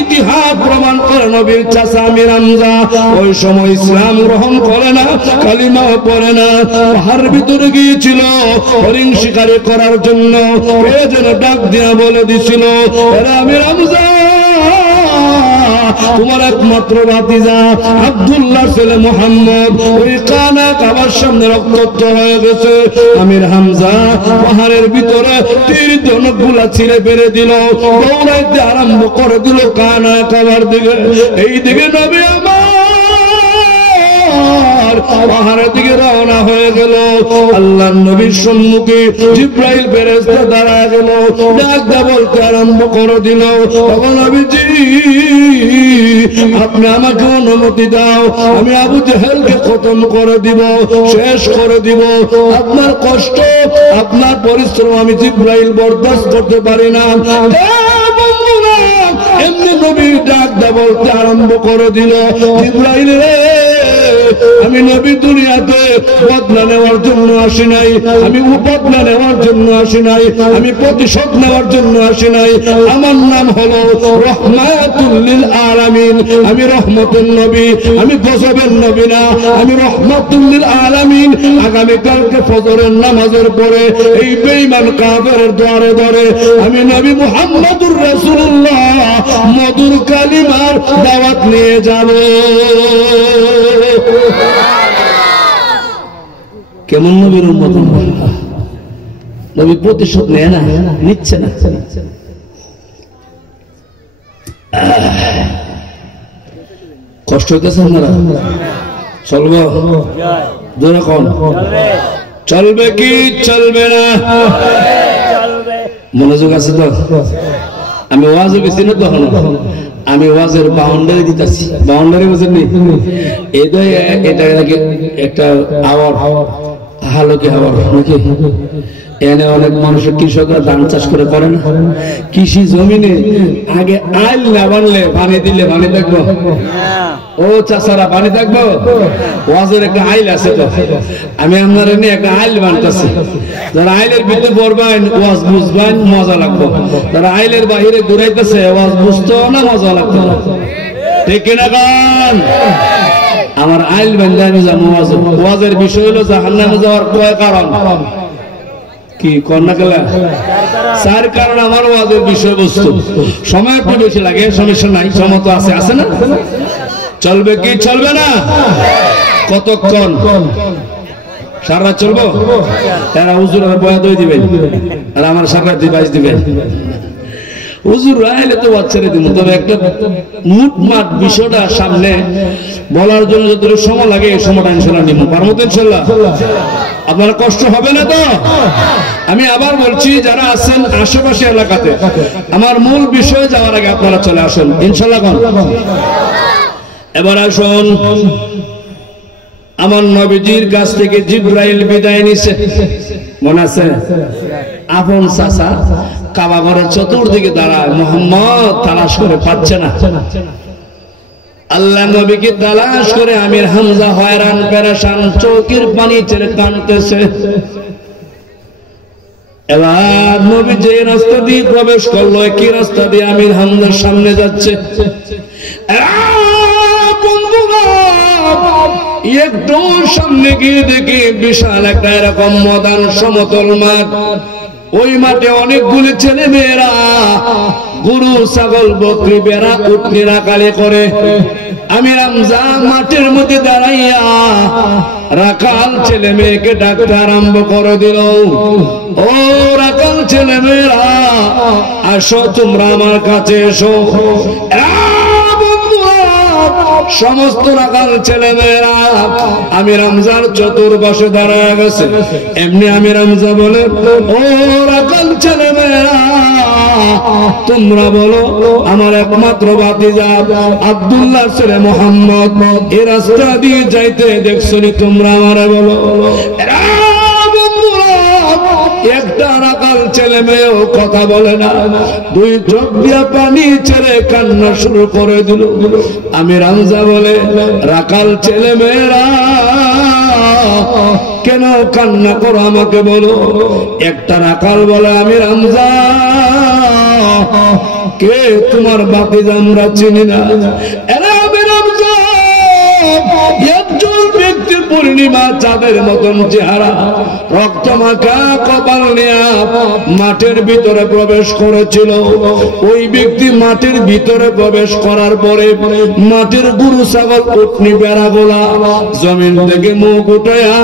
ইতিহাস প্রমাণ করে নবীর চাচা আমির হামজা ওই সময় ইসলাম গ্রহণ করে না, কালিমা পড়ে না, পাহাড়ের ভিতরে গিয়েছিল হরিণ শিকারি করার জন্য। এ যেন ডাক দিয়া বলে দিছিল, আমির হামজা তোমার একমাত্র ভাতিজা আব্দুল্লাহ ছেলে মুহাম্মদ ওই কানা কাবার সামনে রক্তাক্ত হয়ে গেছে। আমির হামজা পাহাড়ের ভিতরে তীর ধনুকগুলা ছিঁড়ে বেড়ে দিল, দৌড়াইতে আরম্ভ করে দিল কানা কাবার দিকে। এই দিকে নবী আমার পাহাড়ের দিকে রওনা হয়ে গেল। আল্লাহর নবীর সম্মুখে জিব্রাইল ফেরেশতা দাঁড়ায় গেল, ডাক দা বলতে আরম্ভ করে দিল, তখন নবীজি আপনি আমাকে অনুমতি দাও, আমি আবু জেহেলকে খতম করে দিব, শেষ করে দিব। আপনার কষ্ট আপনার পরিশ্রম আমি জিব্রাইল বরদাস্ত করতে পারি না। এমনি নবী ডাক দা বলতে আরম্ভ করে দিল, জিব্রাইল রে, আমি নবী দুনিয়াতে বদলা নেওয়ার জন্য আসি নাই, আমি বদলা নেওয়ার জন্য আসি নাই, আমি প্রতিশোধ নেওয়ার জন্য আসি নাই। আমার নাম হলো রহমাতুল লিল আলামিন, আমি রহমতের নবী, আমি গজবের নবী না, আমি রহমাতুল লিল আলামিন। আগামী কালকে ফজরের নামাজের পরে এই বেঈমান কাফেরের দ্বারে দ্বারে আমি নবী মুহাম্মদুর রাসূলুল্লাহ মধুর কালিমার দাওয়াত নিয়ে যাব। কেমন নবীর উম্মত, নবী প্রতিশোধ নেয় না, নিচ্ছে না। কষ্ট হইতেছে আপনারা? চলবো জোরে কোন চলবে কি চলবে না? মনোযোগ আছে তো? আমি ওয়াজে গেছি না তখন, আমি ওয়াজের বাউন্ডারি দিতেছি। বাউন্ডারি বুঝেন নি? এটা একটা আওয়ার হালকে আওয়ার নাকি? এনে অনেক মানুষের কৃষকরা ধান চাষ করে করেন, কৃষি জমিনে আগে আইল না বানলে পানি দিলে পানি থাকবো? ও চাষারা পানি থাকবো? ওয়াজের একটা আইল আছে তো, আমি আপনার এনে একটা আইল বানতেছি। যারা আইলের ভিতরে পড়বেন ওয়াজ বুঝবেন, মজা লাগবে। যারা আইলের বাহিরে ঘুরাইতেছে ওয়াজ বুঝতো না, মজা লাগতো না। ঠিক কিনা গান? আমার আইল বান্ধে আমি যাবো ওয়াজের বিষয় হলো জাহান্নামে যাওয়ার কয় কারণ কি কন্যা খেলা? চার কারণ আমার ওয়াজের বিষয়বস্তু। সময় একটু বেশি লাগে, সমস্যা নাই, সময় তো আছে, আছে না? চলবে কি চলবে না? কতক্ষণ? সারা চলবো? তারা হুজুর বয়া দই দিবেন আর আমার সারা দিবাইশ দিবেন। হুজুর রাইলে তো বাচ্চারে দিব, তবে একটা মুটমাট বিষয়টা সামনে বলার জন্য যতটুকু সময় লাগে এই সময়টা ইনশাল্লাহ নিব। পারবো তো ইনশাল্লাহ? আপনার কষ্ট হবে না তো? আমি আবার বলছি, যারা আছেন আশেপাশে এলাকাতে, আমার মূল বিষয়ে যাওয়ার আগে আপনারা চলে আসেন ইনশাল্লাহ। এবার আসুন, আমার নবীজির কাছ থেকে জিব্রাইল বিদায় নিছে, মনে আছে? আপন চাচা কাবা ঘরের চতুর্দিকে দাঁড়ায়, মুহাম্মদ তালাশ করে পাচ্ছে না। আল্লাহ নবীকে তালাশ করে আমির হামজা হয়রান পেরেশান, চোখের পানি ছেড়ে কাঁদতেছে। এবার নবী যে রাস্তা দিয়ে প্রবেশ করলো একই রাস্তা দিয়ে আমির হামজার সামনে যাচ্ছে। একটু সামনে গিয়ে দেখি বিশাল একটা এরকম ময়দান, সমতল মাঠ। ওই মাঠে অনেকগুলি ছেলে মেয়েরা গরু ছাগল বকরি বেড়া উটনি রাখালে করে। আমির হামজা মাঠের মধ্যে দাঁড়াইয়া রাখাল ছেলে মেয়েকে ডাকতে আরম্ভ করে দিল। ও রাখাল ছেলে মেয়েরা, আসো তোমরা আমার কাছে এসো। সমস্ত রাখাল ছেলে মেয়েরা আমির হামজার চতুর্পাশে দাঁড়ায় গেছে। এমনি আমির হামজা বলে, ও রাখাল ছেলে মেয়েরা, তোমরা বলো আমার একমাত্র ভাতিজা আব্দুল্লাহ ছেলে মোহাম্মদ এই রাস্তা দিয়ে যাইতে দেখছনি, তোমরা আমারে বলো। একটা রাখাল ছেলে মেয়েও কথা বলে না, দুই চোখ দিয়া পানি ছেড়ে কান্না শুরু করে দিল। আমির হামজা বলে, রাখাল ছেলে মেয়েরা কেন কান্না করো আমাকে বলো। একটা রাখাল বলে, আমির হামজা কে তোমার ভাতিজা আমরা চিনি না। আমির হামজা একজন ব্যক্তির পূর্ণিমা চাঁদের মতন চেহারা, রক্ত মাখা কপাল নিয়ে মাঠের ভিতরে প্রবেশ করেছিল। ওই ব্যক্তি মাঠের ভিতরে প্রবেশ করার পরে মাঠের গরু ছাগল উটনি বেড়াগুলা জমিন থেকে মুখ উঠায়া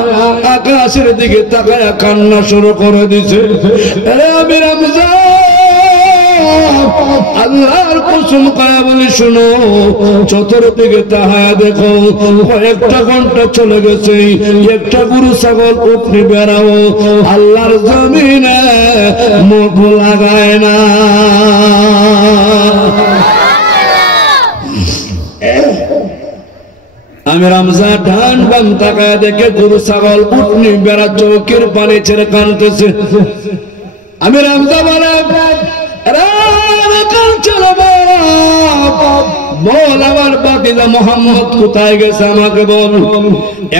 আকাশের দিকে তাকায়া কান্না শুরু করে দিছে। আমির হামজা আল্লাহর কসম করে বলি, শুনো, চতুর্দিকে তাহায়া দেখো, কয়েকটা ঘন্টা চলে গেছে, একটা গরু ছাগল উটনি বেড়াও আল্লাহর জমিনে মুখ লাগায় না। আমির হামজা ডান বাম তাকায়া দেখে গরু ছাগল উটনি বেড়া চোখের পানি ছেড়ে কাঁদতেছে। আমির হামজা বলে, বল আমার ভাতিজা মোহাম্মদ কোথায় গেছে আমাকে বল।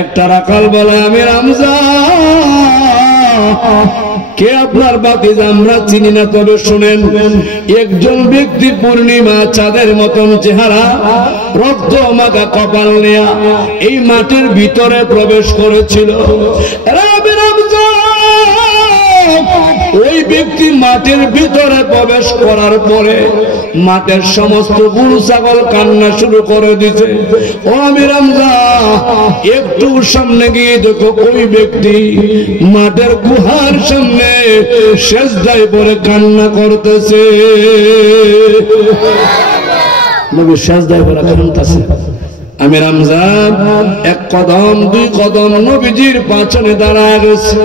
একটা রাখাল বলে, আমির হামজা কে আপনার ভাতিজা আমরা চিনি না, তবে শুনেন, একজন ব্যক্তি পূর্ণিমা চাঁদের মতন চেহারা, রক্ত মাখা কপাল নিয়ে এই মাঠের ভিতরে প্রবেশ করেছিল। আমির হামজা ওই ব্যক্তি মাঠের ভিতরে প্রবেশ করার পরে মাঠের সমস্ত গরু ছাগল কান্না শুরু করে দিছে। ও আমির হামজা একটু সামনে গিয়ে দেখো, ওই ব্যক্তি মাঠের গুহার সামনে সেজদায় পড়ে কান্না করতেছে। নবী সেজদায় পড়ে কাঁদতেছে। আমির হামজা এক কদম দুই কদম নবীজির পাছনে দাঁড়ায় গেছে।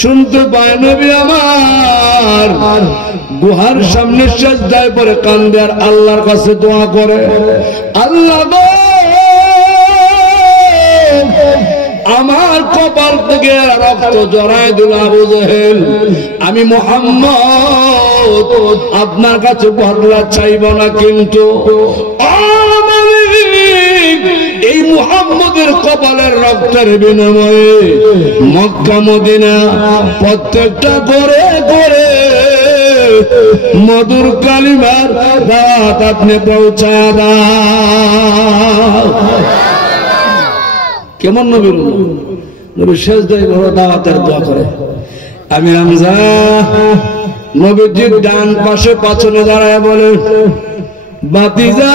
শুনতে পায় নবী আমার গুহার সামনে সেজদায় পড়ে কান্দে আর আল্লাহর কাছে দোয়া করে, আল্লাহ গো আমার কপাল থেকে রক্ত জড়ায় দিল আবু জেহেল, আমি মুহাম্মদ আপনার কাছে বদলা চাইব না, কিন্তু এই মুহাম্মদের কপালের রক্তের বিনিময়ে মক্কা মদিনা প্রত্যেকটা করে করে মধুর কালিমার দাওয়াত আপনি পৌঁছায় দাও। কেমন নবী, নবী সেজদায় বড় দাওয়াতের দোয়া করে। আমির হামজা নবীজির ডান পাশে পাছনে দাঁড়ায় বলে, ভাতিজা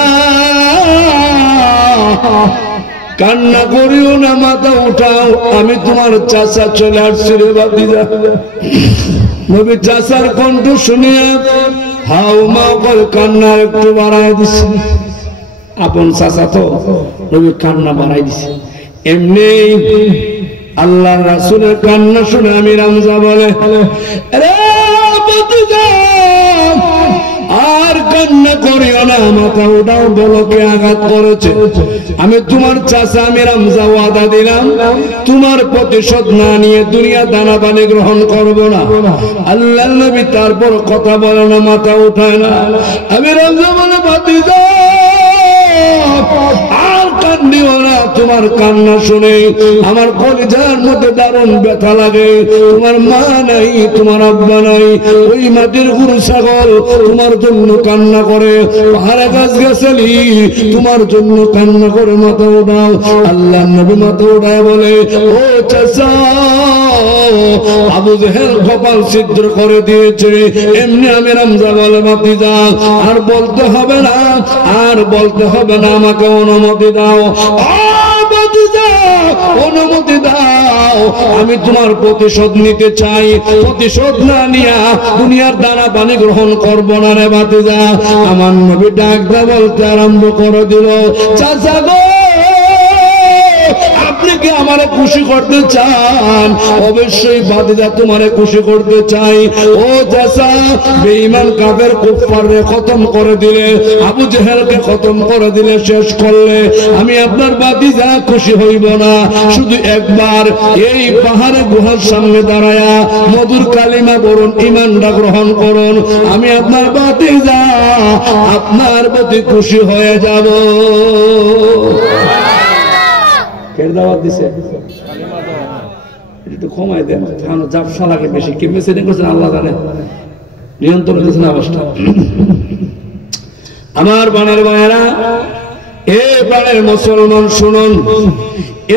কান্না করিও না, মাথা উঠাও, আমি তোমার চাচা চলে আসছি রে ভাতিজা। নবী চাচার কণ্ঠ শুনিয়া হাউ মাউ করে কান্নার একটু বাড়াই দিছে। আপন চাচা তো, নবী কান্না বাড়াই দিছে। এমনি আল্লাহ রাসূলের কান্না শুনে আমির হামজা বলে, রে ভাতিজা আর কান্না করিও না, মাথা উঠাও, বলকে আঘাত করেছে। আমি তোমার চাচা আমির হামজা ওয়াদা দিলাম, তোমার প্রতিশোধ না নিয়ে দুনিয়া দানা পানি গ্রহণ করব না। আল্লাহর নবী তারপর কথা বলে না, মাথা উঠায় না। আমির হামজা বলে, ভাতিজা তোমার কান্না শুনে আমার কলিজার মধ্যে দারুণ ব্যথা লাগে। তোমার মা নাই, তোমার আব্বা নাই, ওই মাটির গরু ছাগল তোমার জন্য কান্না করে, পাহাড়ে গাছ গাছালি তোমার জন্য কান্না করে মাথা উঠাও। আল্লাহ নবী মাথা উঠায় বলে, ও চাচা, আবু জেহেল কপাল ছিদ্র করে দিয়েছে। এমনি আমি রামজা বলে ভাতিজা, আর বলতে হবে না, আর বলতে হবে না, আমাকে অনুমতি দাও। অনুমতি দাও, আমি তোমার প্রতিশোধ নিতে চাই। প্রতিশোধ না নিয়া দুনিয়ার দানা পানি গ্রহণ করব না রে ভাতিজা। আমার নবী ডাক দিয়ে বলতে আরম্ভ করে দিল, চাচা গো, আপনি কি আমারে খুশি করতে চান? অবশ্যই ভাতিজা তোমারে খুশি করতে চাই। ও চাচা, বেঈমান কাফের কুফফাররে খতম করে দিলে, আবু জেহেলকে খতম করে দিলে, শেষ করলে আমি আপনার ভাতিজা খুশি হইব না? শুধু একবার এই পাহাড়ে গুহার সামনে দাঁড়ায়া মধুর কালিমা বলুন, ঈমানটা গ্রহণ করুন, আমি আপনার ভাতিজা আপনার প্রতি খুশি হয়ে যাব। দাওয়াত দিছে, একটু কমাই দেন, জাফসা লাগে বেশি। কে মেসেজিং করছেন আল্লাহ জানে, নিয়ন্ত্রণ করছেন আওয়াজটা। আমার বানের ভাইয়েরা, এ প্রাণের মুসলমান শুনুন,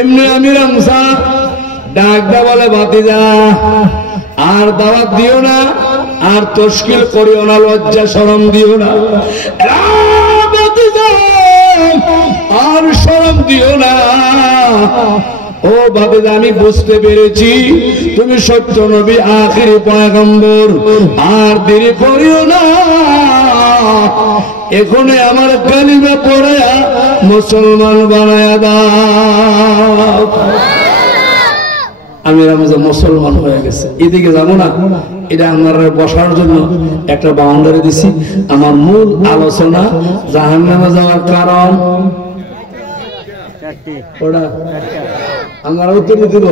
এমনি আমি রামসা ডাক দা বলে, ভাতিজা আর দাওয়াত দিও না, আর তশকিল করিও না, লজ্জা শরম দিও না, আর শরম দিও না। ও ভাতিজা, আমি বুঝতে পেরেছি তুমি সত্য নবী, আখিরি পয়গম্বর, আর দেরি করিও না, এখনই আমার কালিমা পড়ায়া মুসলমান বানায়া দাও। আমি রামজান মুসলমান হয়ে গেছে, এদিকে যাবো না, এটা আমার বসার জন্য একটা বাউন্ডারি দিছি। আমার মূল আলোচনা জাহান্নামে যাওয়ার কারণ, আমার উত্তর দিল,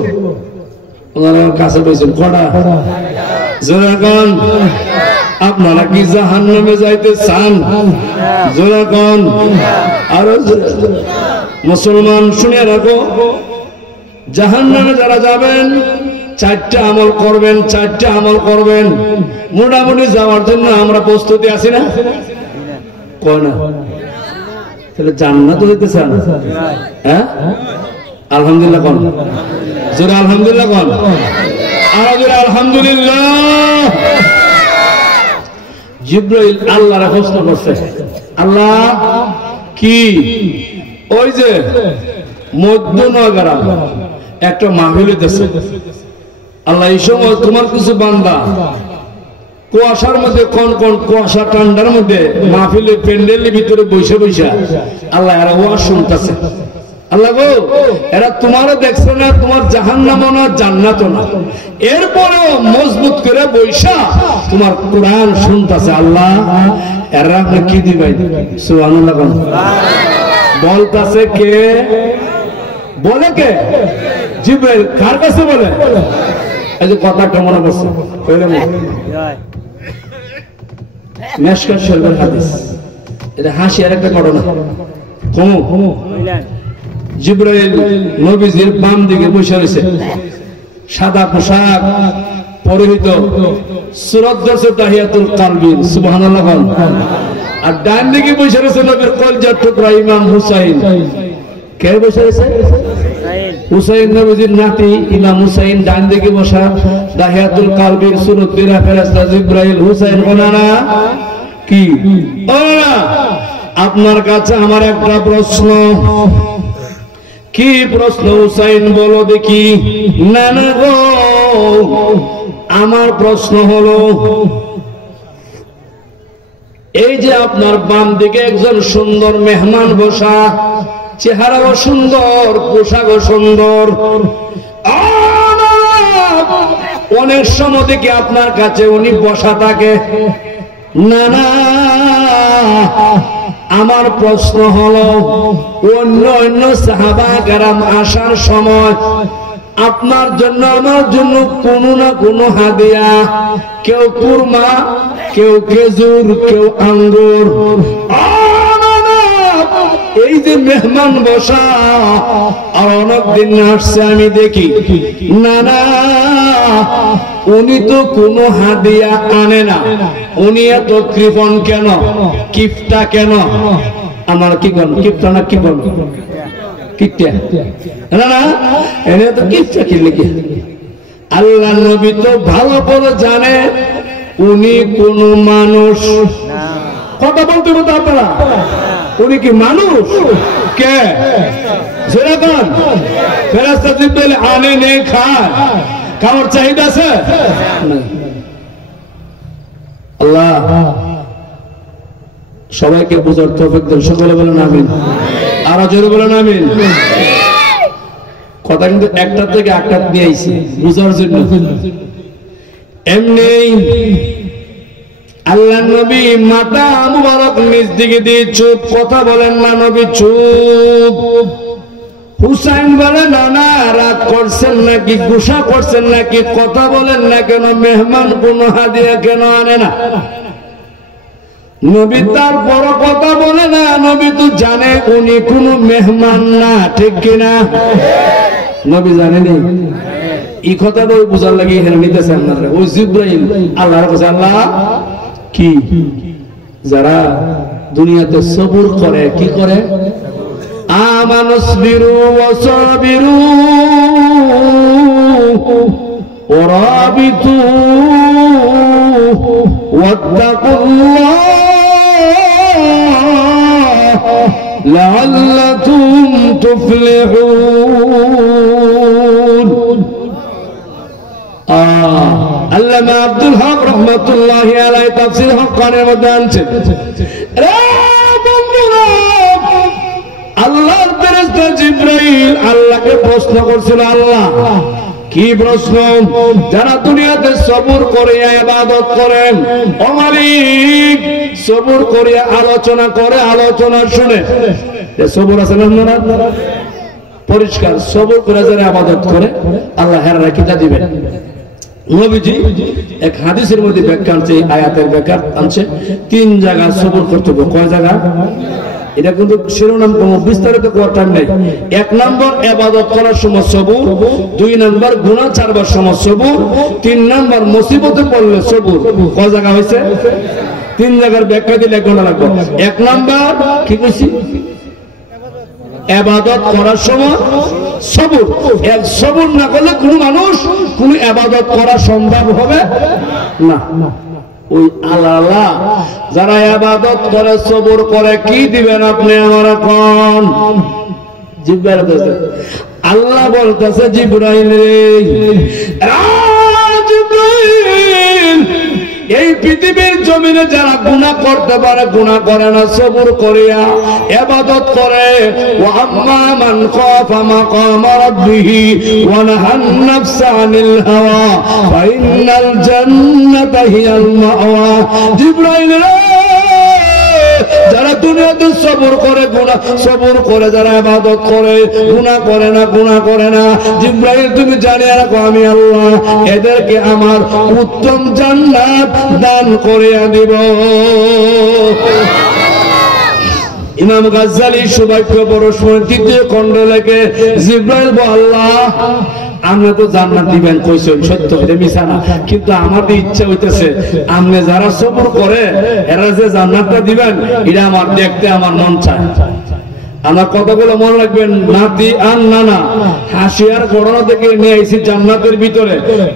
ওনারা কাছে পেয়েছেন কটা? জোরাগণ, আপনারা কি জাহান্নামে যাইতে চান? জোরাগণ, আরো মুসলমান শুনে রাখো, জাহান্নামে যারা যাবেন চারটা আমল করবেন, চারটা আমল করবেন। মোটামুটি যাওয়ার জন্য আমরা প্রস্তুতি আছি না? কয় না? তাহলে জান্নাত হইতে চান? হ্যাঁ, আলহামদুলিল্লাহ কোন, জোরে আলহামদুলিল্লাহ কোন, আর জোরে আলহামদুলিল্লাহ। জিবরাইল আল্লাহর প্রশ্ন করছে, আল্লাহ কি? ওই যে মধ্যনগরা একটা মাহফিল হইতেছে, আল্লাহ এই সময় তোমার কিছু বান্দা কুয়াশার মধ্যে, কোন কোন কুয়াশা ঠান্ডার মধ্যে মাহফিলের প্যান্ডেলের ভিতরে বসে বসে আল্লাহ এরা ওয়াজ শুনতেছে। আল্লাহ গো, এরা তোমারও দেখছে না, তোমার জাহান্নামও না, জান্নাতও না, এরপরেও মজবুত করে বৈশা তোমার কোরআন শুনতেছে। আল্লাহ এরা আপনি কি দিবেন? সুবহানাল্লাহ বলতেছে কে? বলে কে? জিবরাইল। কার কাছে বলে? এই যে কথা কেমন বলছে, মেশকাত শরীফের হাদিস, এটা হাসি আর একটা ঘটনা। জিবরাইল নবীজির বাম দিকে বসে রয়েছে, সাদা পোশাক পরিহিত, সূরা তাহিয়াতুল কালবি, সুবহানাল্লাহ। আর ডান দিকে বসে রয়েছে নবীর কলিজার টুকরা ইমাম হুসাইন। কে বসে রয়েছে? হুসাইন, নবীজির নাতি ইমাম হুসাইন ডান দিকে বসা, তাহিয়াতুল কালবির সুরুদ্দিরা ফেরেশতা জিবরাইল হুসাইন। ওনারা কি? ওনারা আপনার কাছে আমার একটা প্রশ্ন। কি প্রশ্ন হুসাইন? বলো দেখি। না না গো, আমার প্রশ্ন হলো, এই যে আপনার বাম দিকে একজন সুন্দর মেহমান বসা, চেহারাও সুন্দর, পোশাকও সুন্দর, অনেক সময় দেখি আপনার কাছে উনি বসা থাকে। না না, আমার প্রশ্ন হলো, অন্য অন্য সাহাবা কেরাম আসার সময় আপনার জন্য আমার জন্য কোনো না কোনো হাদিয়া, কেউ কুরমা, কেউ খেজুর, কেউ আঙ্গুর, এই যে যে মেহমান বসা আর অনেকদিন আসছে আমি দেখি না না উনি তো কোনো হাদিয়া আনে না, উনি এত কৃপণ কেন, কিফটা কেন? আমার কি কোন কিফটা না কি কোন কিফটা না না এনে তো কিফটা কি লিখে। আল্লাহ নবী তো ভালো করে জানে উনি কোন মানুষ। কথা বলতে বলতে আপনারা উনি কি মানুষ? কে যেরকম ফেরেশতা জিবরাইল আনে নেই খায়, খাওয়ার চাহিদা আছে? আল্লাহ সবাইকে বুঝার তৌফিক দেন, সকলে বলেন আমিন। আর জোরে বলেন আমিন। কথা কিন্তু একটা থেকে একটা নিয়ে আইছি বুঝার জন্য। এমনি আল্লাহ নবী মাথা মুবারক নিজ দিকে দিয়ে চুপ, কথা বলেন না নবী চুপ। হুসাইন বলে না না রাগ করছেন নাকি, গুসা করছেন নাকি, কথা বলেন না কেন, মেহমান কোন হাদিয়া কেন আনে না? নবী তার বড় কথা বলে না, নবী তো জানে উনি কোন মেহমান না, ঠিক কিনা? নবী জানেনি এই কথাটা ওই বুঝার লাগে এখানে নিতেছেন না। ওই জিবরাইল আল্লাহর কাছে, আল্লাহ কি যারা দুনিয়াতে সবুর করে, কি করে? আমানুসবিরু ওয়াসাবিরু ওয়ারাবিতু ওয়াত্তাকুল্লাহ লাআল্লাকুম তুফলিহুন। আল্লামা আব্দুল হক রহমাতুল্লাহি আলাইহি তাফসীর হক্কানের মধ্যে আনছেন, আল্লাহর ফেরেশতা জিবরাইল আল্লাহকে প্রশ্ন করছিল, আল্লাহ কি প্রশ্ন? যারা দুনিয়াতে সবুর করে ইবাদত করেন, ও মালিক সবুর করে আলোচনা করে, আলোচনা শুনে, সবুর আছে না আপনারা? পরিষ্কার সবুর করে যারা ইবাদত করে আল্লাহ হেরা কিতা দিবেন। নবীজি এক হাদিসের মধ্যে ব্যাখ্যা আনছে, আয়াতের ব্যাখ্যা আনছে, তিন জায়গা সবুর করতে হবে। কয় জায়গা? এটা কিন্তু শিরোনাম কোন বিস্তারিত করার টাইম নেই। এক নম্বর ইবাদত করার সময় সবুর, দুই নম্বর গুনাহ ছাড়বার সময় সবুর, তিন নম্বর মুসিবতে পড়লে সবুর। কয় জায়গা হয়েছে? তিন জায়গার ব্যাখ্যা দিলে 1 ঘন্টা লাগবে। এক নম্বর কি কইছি? ইবাদত করার সময় সবুর। এক সবুর না করলে কোন মানুষ কোন ইবাদত করা সম্ভব হবে না। ওই আল্লাহ যারা ইবাদত করে সবুর করে কি দিবেন আপনি আমার কোন? জিব্রাইল বলতেছে, আল্লাহ বলতেছে জিবরাইল রে, জিবরাইল এই পৃথিবীর জমিনে যারা গুনাহ করতে পারে, গুনাহ করে না, সবুর করিয়া ইবাদত করে, ওয়া আম্মা মান খাফা মাকাম রাব্বিহি ওয়া নাহান নাফসা আনিল হাওয়া ফা ইন্নাল জান্নাতা হিয়াল মাওয়া। জিবরাইল যারা দুনিয়াতে সবর করে, গুনাহ সবর করে, যারা ইবাদত করে, গুনাহ করে না, গুনাহ করে না, জিবরাইল তুমি জানিয়ে রাখো আমি আল্লাহ এদেরকে আমার উত্তম জান্নাত দান করে দিব। ইমাম গাজ্জালী সুবাক্য পরস্পর তৃতীয় খণ্ড লেখে জিবরাইল বলে, আল্লাহ আপনি তো জান্নাত দিবেন কইছেন, সত্য, এটা মিছা না, কিন্তু আমাদের ইচ্ছা হইতেছে আপনি যারা সবর করে এরা যে জান্নাতটা দিবেন এটা আমার দেখতে আমার মন চায়। আমার কথাগুলো মনে রাখবেন, নাতি আর নানা হাসিয়ার ঘটনা থেকে নিয়ে আইছি জান্নাতের ভিতরে,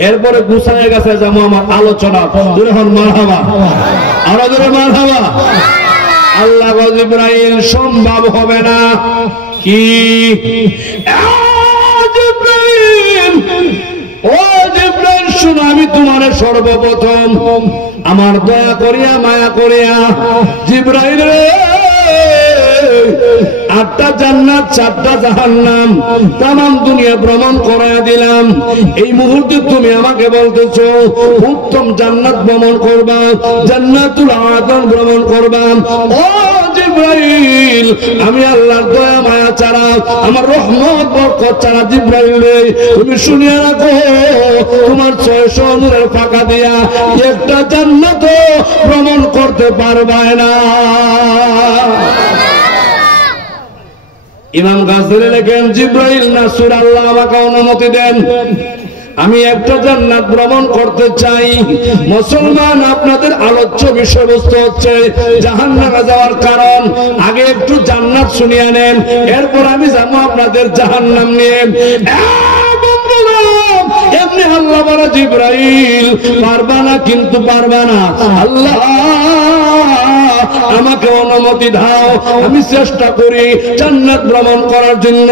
এরপরে গুছায় গেছে যেমন আমার আলোচনা। মারহাবা, আরো জোরে মারহাবা। আল্লাহ জিবরাইল সম্ভব হবে না কি? ও জিবরাইল শুনো, আমি তোমার সর্বপ্রথম আমার দয়া করিয়া মায়া করিয়া জিবরাইল রে 8টা জান্নাত 4টা জাহান্নাম তামাম দুনিয়া ভ্রমণ করায়া দিলাম। এই মুহূর্তে তুমি আমাকে বলতেছো উত্তম জান্নাত ভ্রমণ করবা, জান্নাতুল আদন ভ্রমণ করবা। ও জিবরাইল, আমি আল্লাহর দয়া মায়া ছাড়া, আমার রহমত বরকত ছাড়া জিবরাইল রে তুমি শুনিয়া রাখো, তোমার 600 নূরের ফাঁকা দিয়া একটা জান্নাত ভ্রমণ করতে পারবে না। ইমাম গাজদালী লেখেন, জিবরাইল না সূরা আল্লাহ আমাকে অনুমতি দেন, আমি একটা জান্নাত ভ্রমণ করতে চাই। মুসলমান, আপনাদের আলোচ্য বিষয়বস্তু হচ্ছে জাহান্নামে যাওয়ার কারণ। আগে একটু জান্নাত শুনিয়ে নেন, এরপর আমি যাবো আপনাদের জাহান্নাম নিয়ে। এমনি আল্লাহ বলে, জিবরাইল পারবা না, কিন্তু পারবা না। আল্লাহ আমাকে অনুমতি দাও, আমি চেষ্টা করি জান্নাত ভ্রমণ করার জন্য।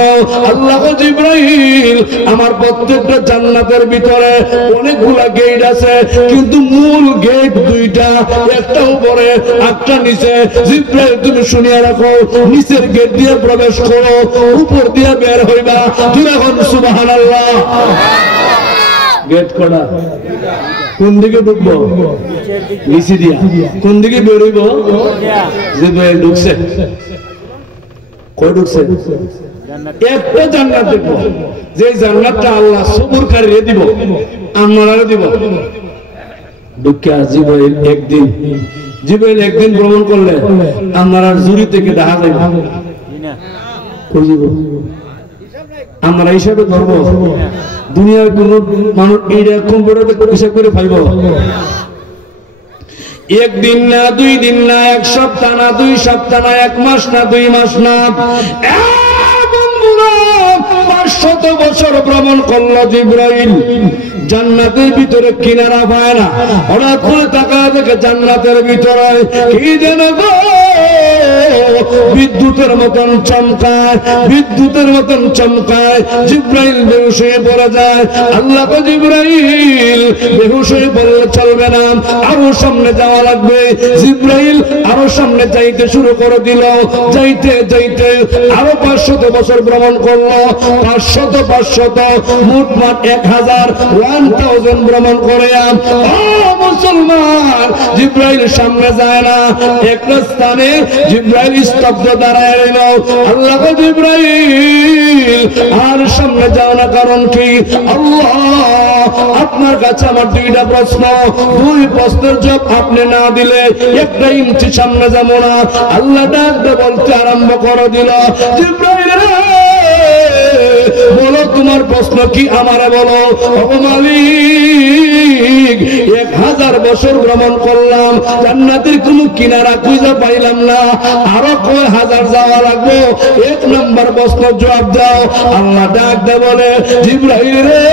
আল্লাহ জিবরাইল, আমার প্রত্যেকটা জান্নাতের ভিতরে অনেকগুলা গেট আছে, কিন্তু মূল গেট দুইটা, একটা উপরে একটা নিচে। জিবরাইল তুমি শুনিয়ে রাখো, নিচের গেট দিয়ে প্রবেশ করো, উপর দিয়ে বের হইবা। তুমি এখন সুবহানাল্লাহ। গেট করা কোন দিকে ঢুকবো? নিচে দিয়া। কোন দিকে বেরোইব? জিবরাইল ঢুকছে, কই ঢুকছে? একটা জান্নাত দেখবো, যে জান্নাতটা আল্লাহ সবুরকারীরে দিব, আমারও দিব। ঢুকিয়া জিবরাইল একদিন ভ্রমণ করলে আমার আর জুরি থেকে দেখা যাবে কই যাব? আমরা হিসাবে ধরব? দুনিয়ার কোন মানুষ এইটা কম্পিউটার হিসাব করে পাইব? একদিন না, 2 দিন না, 1 সপ্তাহ না, 2 সপ্তাহ না, 1 মাস না, 2 মাস না, 500 বছর ভ্রমণ করলো জিবরাইল, জান্নাতের ভিতরে কিনারা পায় না। হঠাৎ করে তাকায় দেখে জান্নাতের ভিতরে কি যেন বিদ্যুতের মতন চমকায়, বিদ্যুতের মতন চমকায়। জিবরাইল বেহুশ হয়ে পড়ে যায়। আল্লাহ তো জিবরাইল বেহুশ হয়ে বললে চলবে না, আরো সামনে যাওয়া লাগবে। জিবরাইল আরো সামনে যাইতে শুরু করে দিল। যাইতে যাইতে আরো 500 বছর ভ্রমণ করলো। 500 মোটমাট 1000 ভ্রমণ করে। মুসলমান, জিবরাইল সামনে যায় না, একটা স্থানে জিবরাইল স্তব্ধ দাঁড়ায় রইল। আল্লাহ জিবরাইল আর সামনে যাও না, কারণ কি? আল্লাহ আপনার কাছে আমার 2টা প্রশ্ন, 2 প্রশ্নের জবাব আপনি না দিলে 1 ইঞ্চি সামনে যাবো না। আল্লাহ ডাকতে বলতে আরম্ভ করে দিল, জিবরাইল বলো তোমার প্রশ্ন কি, আমারে বলো। ও মালিক, 1000 বছর ভ্রমণ করলাম, জান্নাতের কোন কিনারা খুঁজে পাইলাম না, আরো কয় হাজার যাওয়া লাগবে, 1 নম্বর প্রশ্ন জবাব দাও। আল্লাহ ডাক দে বলে, জিবরাইল রে,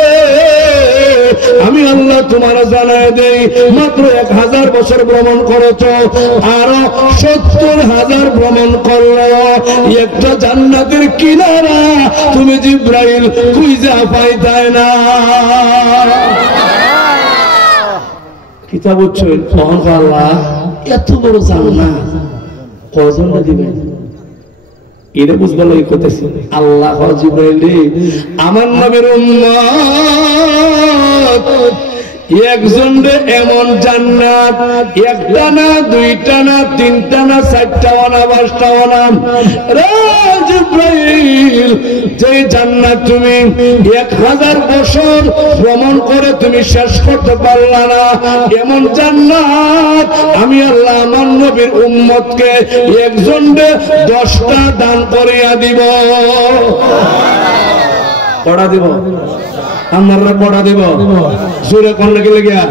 আমি আল্লাহ তোমার জানাই দেই, মাত্র 1000 বছর ভ্রমণ করেছ, আরো 70,000 ভ্রমণ করলো, একটা জান্নাতের কিনারা তুমি জিবরাইল খুঁজে পাইতাই না। কিতাব উচ্চই আল্লাহ এত বড় জান্নাত কয়জন দিবেন? এটা বুঝবার লাগি করতেছি। আল্লাহ জিবরাইল রে, আমার নবীর উম্মত একজন এমন জান্নাত, 1টা না, 2টা না, 3টা না, 4টাও না, 5টাও না। জিবরাইল, যে জান্নাত তুমি 1000 বছর ভ্রমণ করে তুমি শেষ করতে পারলা না, এমন জান্নাত আমি আল্লাহ আমার নবীর উম্মতকে একজন 10টা দান করিয়া দিব। কড়া দিব, আমরা পড়া দেব, জোরে কোন গেলে গিয়া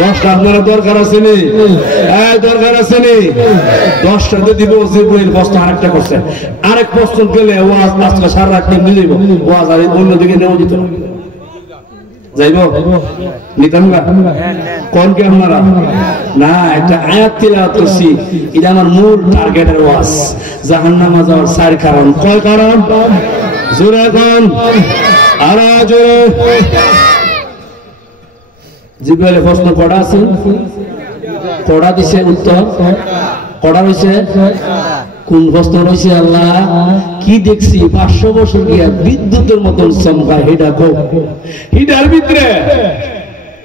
10টা আপনারা দরকার আছে নি? দরকার আছে নি? 10টাতে দিব। জিবরাইল প্রশ্ন আরেকটা করছে, আরেক প্রশ্ন গেলে ওয়াজ আজকে সারা রাত নিয়ে দিব, ওয়াজ আর অন্যদিকে নেওয়া যেত যাইব নিতাম না কোন কি আপনারা না একটা আয়াত তিলাওয়াত করছি, এটা আমার মূল টার্গেটের ওয়াজ। জাহান্নামে যাওয়ার 4 কারণ। কয় কারণ? জোরে কোন আরাজ। জিবরাইল প্রশ্ন কড়া আছে, কড়া দিছে উত্তর, কড়া রয়েছে। কোন প্রশ্ন রয়েছে? আল্লাহ কি দেখছি 500 বছর গিয়া বিদ্যুতের মতন চমকায়, এটা কো হিডার ভিতরে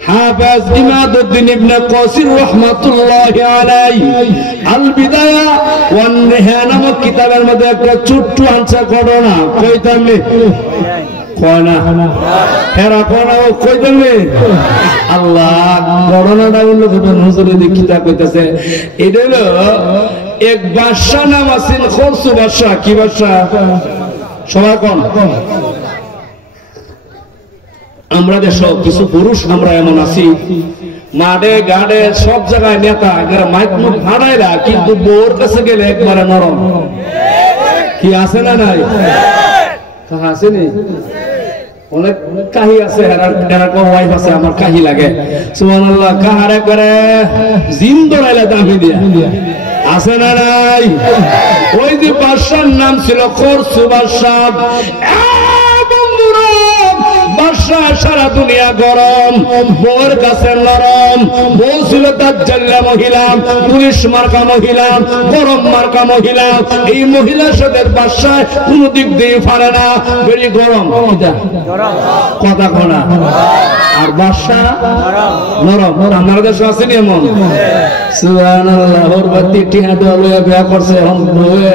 হাফেজ ইমাদউদ্দিন ইবনে কাসির রাহমাতুল্লাহি আলাইহি আল বিদায়া ওয়ান নিহায়া নামক কিতাবের মধ্যে একটা ছোট্ট আনসার ঘটনা কইতামে কোনা হেরা কোনা কইতামে। আল্লাহ ঘটনাটা হলো হুজুরে দেখিতা কইতাছে, এটা হলো এক বাদশা নাম আছেন খরসু বাদশা। কি বাদশা? সবাই কোন আমরা দেশ কিছু পুরুষ আমরা এমন আছি মাঠে ঘাটে সব জায়গায় নেতা মাইক মুখ হাঁটাইরা কিন্তু বউর কাছে গেলে একবারে নরম কি আছে না নাই আছে নি অনেক কাহি আছে ওয়াইফ আছে আমার কাহি লাগে সুবহানাল্লাহ কাহার একবারে জিন দৌড়াইলে দামি দিয়া আছে না নাই ওই যে বাদশার নাম ছিল খরসু বাদশা সারা দুনিয়া গরম বউর কাছে নরম বউ ছিল দাজ্জাল্লা মহিলা পুলিশ মার্কা মহিলা গরম মার্কা মহিলা এই মহিলার সাথে বাদশাহ কোন দিক দিয়ে পারে না বেশি গরম কথা কোনা আর বাদশাহ নরম আমার দেশে আছে নি এমন সুবহানাল্লাহ ওর বাতি টিয়া দলে বিয়া করছে হম বউয়ে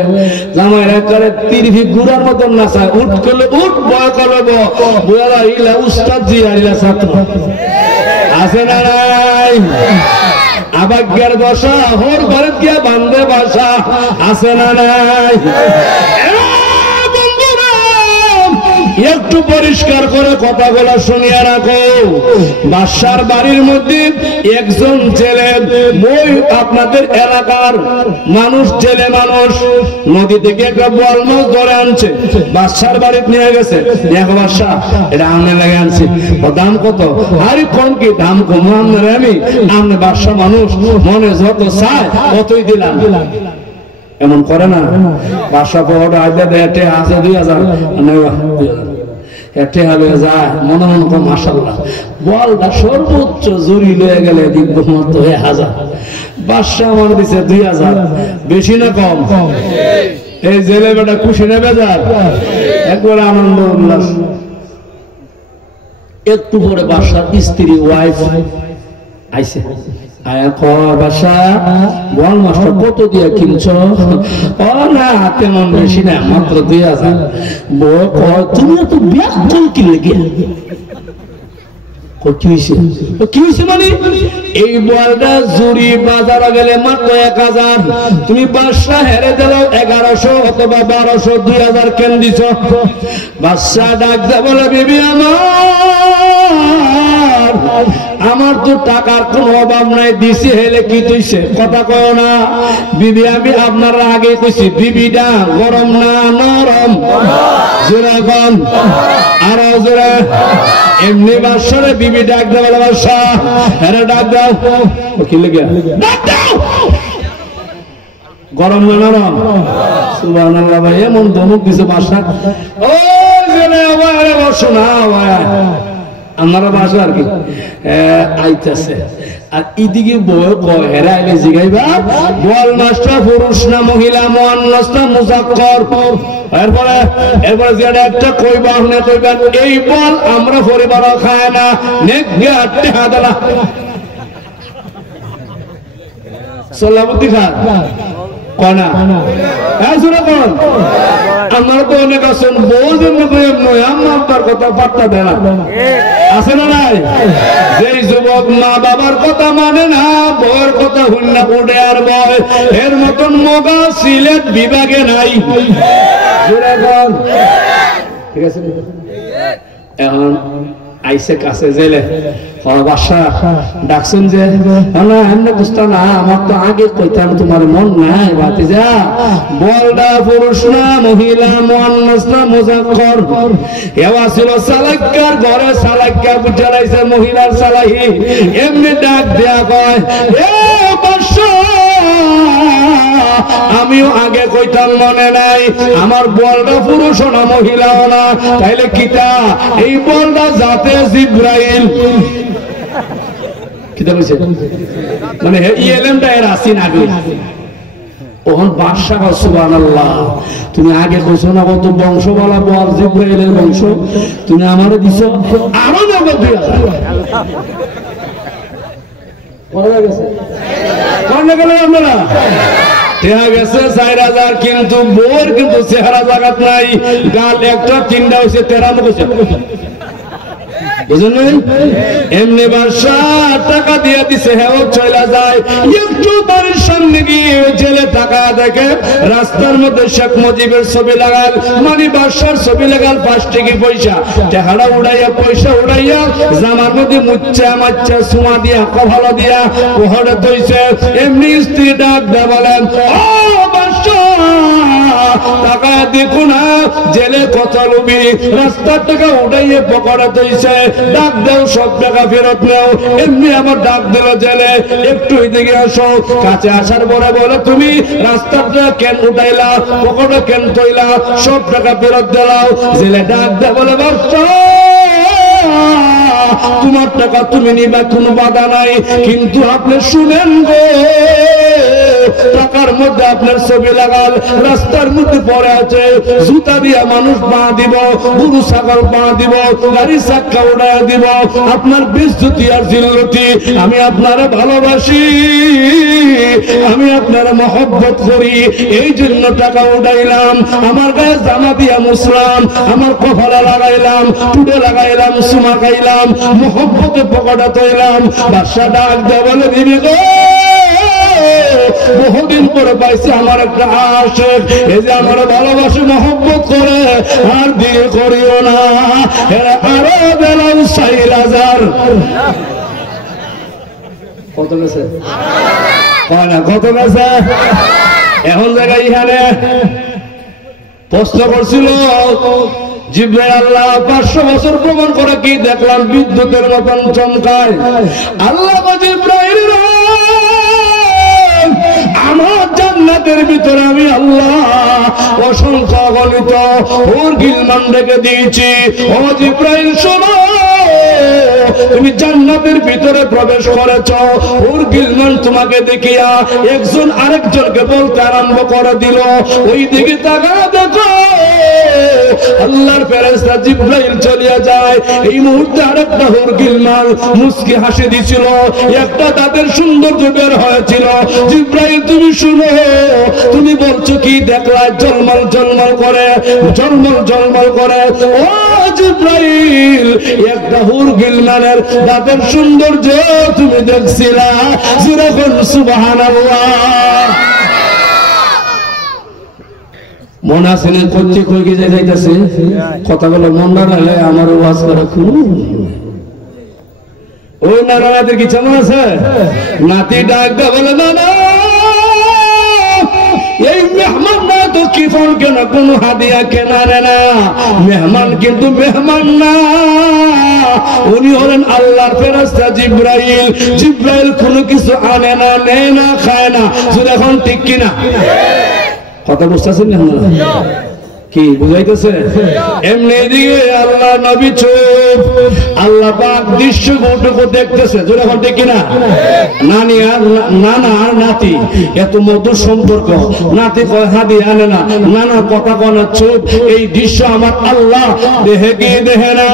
জামাইরা করে তিরভি গুড়ার মতন নাচায় উঠ করলে উঠ বয় করবে বুয়ালা ইলা উস্তাদ জি আইলা ছাত্র আছে না নাই আবাগ্যার বসা হোর ঘরে গিয়া বান্ধে বাসা আছে না নাই একটু পরিষ্কার করে কথাগুলো শুনিয়ে রাখো বাদশার বাড়ির মধ্যে একজন ছেলে মই আপনাদের এলাকার মানুষ ছেলে মানুষ নদী থেকে একটা বল মাছ ধরে আনছে বাদশার বাড়িতে নিয়ে গেছে দেখো বাদশা এটা আনে লাগে আনছি দাম কত আরে কোন কি দাম কম আপনার আমি আপনি বাদশা মানুষ মনে যত চায় ততই দিলাম এমন করে না বাদশা পড়া আইলে দেটে আছে 2000 এতে হলে যায় মনে মনে কম মাশাআল্লাহ বলটা সর্বোচ্চ জুরি লয়ে গেলে দেখবো মত 1000 বাদশা আমার দিছে 2000 বেশি না কম এই জেলে বেটা খুশি না বেজার একবার আনন্দ উল্লাস একটু পরে বাদশার স্ত্রী ওয়াইফ আইছে আয়া কয় বাদশা বল মাস্টার কত দিয়া কিনছো ও না তেমন বেশি না মাত্র 2000 বউ কয় তুমি তো ব্যাগ কম কিনলে গিয়া কি হয়েছে মানে এই বলটা জুরি বাজারে গেলে মাত্র 1000 তুমি বাদশা হেরে দিল 1100 অথবা 1200 2000 কেন দিছ বাদশা ডাক দে বলে বিবি আমার তো টাকার কোনো অভাব নাই দিছি হেলে কি তুইছে কথা কয় না বিবি আমি আপনারা আগে কইছি বিবিটা গরম না নরম জোরে কোন আর জোরে এমনি বাদশারে বিবি ডাক দে বলে বাদশা হেরে ডাক দাও কি লাগে ডাক দাও গরম না নরম সুবহানাল্লাহ ভাই এমন ধমক দিছে বাদশা ও জোরে ওরে বসো না ভাই আমরা বাসা আর কি আইতাছে আর এদিকে বউ কয় হেরা আইলে জিগাইবা বল মাস্টার পুরুষ না মহিলা মুআন্নাস না মুযাক্কার এরপরে যেটা একটা কইবা না কইবেন এই বল আমরা পরিবার খায় না নেক গাটে হাদালা সালামতি খান কোনা এসরা কোন আমার তো অনেক আছেন বউ জন্য কইম নয় আম্মা আব্বার কথা পাত্তা দেয় না আছে না নাই যেই যুবক মা বাবার কথা মানে না বউয়ের কথা হুন্না উড়ে আর বয় এর মতন মগা সিলেট বিভাগে নাই ঠিক আছে এখন আইসে কাছে জেলে বাদশা ডাকছেন যে না এমনি বুঝতা না আমার তো আগে কইতাম তোমার মন নাই ভাতিজা বলটা পুরুষ না মহিলা মুআন্নাস না মুযাক্কার এওয়া ছিল সালাক্কার ঘরে সালাক্কা বুঝাইছে মহিলার সালাহি এমনি ডাক দেয়া কয় এ বাদশা আমিও আগে কইতাম মনে নাই আমার বলটা পুরুষ না মহিলাও না তাইলে কিতা এই বলটা জাতে জিব্রাইল কিতা কইছে মানে এই এলেমটা এর আসিন আগে ওহন বাদশা সুবহানাল্লাহ তুমি আগে কইছো না কত বংশ বলা বল জিব্রাইলের বংশ তুমি আমারে দিছো আরো নগদ 2000 বলা গেছে কোন গেল আমরা দেখা গেছে 4000 কিন্তু বোর কিন্তু চেহারা জাগাত নাই গাল একটা তিনটা হইছে 13 কইছে এজন্য এমনি বাদশা টাকা দিয়ে দিছে, হ্যাঁ চলে যায়। একটু বাড়ির সামনে গিয়ে জেলে টাকা দেখে রাস্তার মধ্যে শেখ মুজিবের ছবি লাগাল, মানে বাদশার ছবি লাগাল, 5 টাকা পয়সা, টাকাটা উড়াইয়া পয়সা উড়াইয়া জামার মধ্যে মুচ্চা মাচ্চা সুমা দিয়া কভালো দিয়া কোহরে তৈছে। এমনি স্ত্রী ডাক দে বলেন, ও বাদশা টাকা দেখো না, জেলে কত লোভী, রাস্তার টাকা উঠাইয়ে পকড়া তৈছে, ডাক দেও সব টাকা ফেরত নেও। এমনি আমার ডাক দিল জেলে, একটু এদিকে আসো। কাছে আসার পরে বলে, তুমি রাস্তার টাকা কেন উঠাইলা, পকড়া কেন তৈলা, সব টাকা ফেরত দিলাও। জেলে ডাক দে বলে, বাদশা তোমার টাকা তুমি নিবা, কোনো বাধা নাই, কিন্তু আপনি শুনেন গো, টাকার মধ্যে আপনার ছবি লাগাল, রাস্তার মধ্যে পড়ে আছে, জুতা দিয়া মানুষ পা দিব, গরু ছাগল পা দিব, গাড়ি চাক্কা উড়াইয়া দিব, আপনার বিস্তুতি আর জিল্লতি। আমি আপনারা ভালোবাসি, আমি আপনারা মহব্বত করি, এই জন্য টাকা উঠাইলাম, আমার গায়ে জামা দিয়া মুসলাম, আমার কপালে লাগাইলাম, টুটে লাগাইলাম, সুমা খাইলাম, মহব্বতে পকড়া তৈলাম। বাদশা ডাক দেয় বলে, দিবি গো, বহুদিন পরে পাইছি আমার একটা আশিক, এই যে আমার ভালোবাসে মহব্বত করে আর দিয়ে করিও না, এরা আরো দিলাম 4000। কত গেছে না, কত গেছে? এখন জায়গায় এখানে প্রশ্ন করছিল জিবরাইল, আল্লাহ 500 বছর ভ্রমণ করে কি দেখলাম বিদ্যুতের মতন চমকায়। আল্লাহ জিবরাইল, আমার জান্নাতের ভিতরে আমি আল্লাহ অসংখ্য অগণিত হুর গিলমান রেখে দিয়েছি। ও জিবরাইল শোনো, তুমি জান্নাতের ভিতরে প্রবেশ করেছ, হুর গিলমান তোমাকে দেখিয়া একজন আরেকজনকে বলতে আরম্ভ করে দিল, ওই দিকে তাকা দেখো। আল্লাহর ফেরেশতা জিবরাইল চলিয়া যায়। এই মুহূর্তে আরেকটা হুর গিলমান মুস্কি হাসি দিছিল, একটা তাদের সৌন্দর্য বের হয়েছিল। জিবরাইল তুমি শুনো, তুমি বলছো কি দেখলা, জলমল জলমল করে, জলমল জলমল করে। ও জিবরাইল, একটা হুর গিলমানের তাদের সৌন্দর্য তুমি দেখছিলা? যেরকম সুবহানাল্লাহ। মন আছে না করছে, কই কি যাইতেছে, কথাগুলো মন না রাখলে আমার ওয়াজ করে খুব। ওই নারায়ণের কি কেমন আছে? নাতি ডাক বলে, না না, এই মেহমান না তো কি ফোন কেন, কোন হাদিয়া কেনারে না, মেহমান কিন্তু মেহমান না, উনি হলেন আল্লাহর ফেরেশতা জিবরাইল। জিবরাইল কোনো কিছু আনে না, নেয় না, খায় না। এখন ঠিক কিনা কথা বুঝতেছেন না? কি বুঝাইতেছে? এমনি দিয়ে আল্লাহ নবী চুপ, আল্লাহ পাক দৃশ্যটুকু দেখতেছে। যখন ঠিক কিনা? নানি আর নানা আর নাতি এত মধুর সম্পর্ক, নাতি কয় হাদি আনে না, নানা কথা কয় না, চুপ। এই দৃশ্য আমার আল্লাহ দেখে কি দেখে না?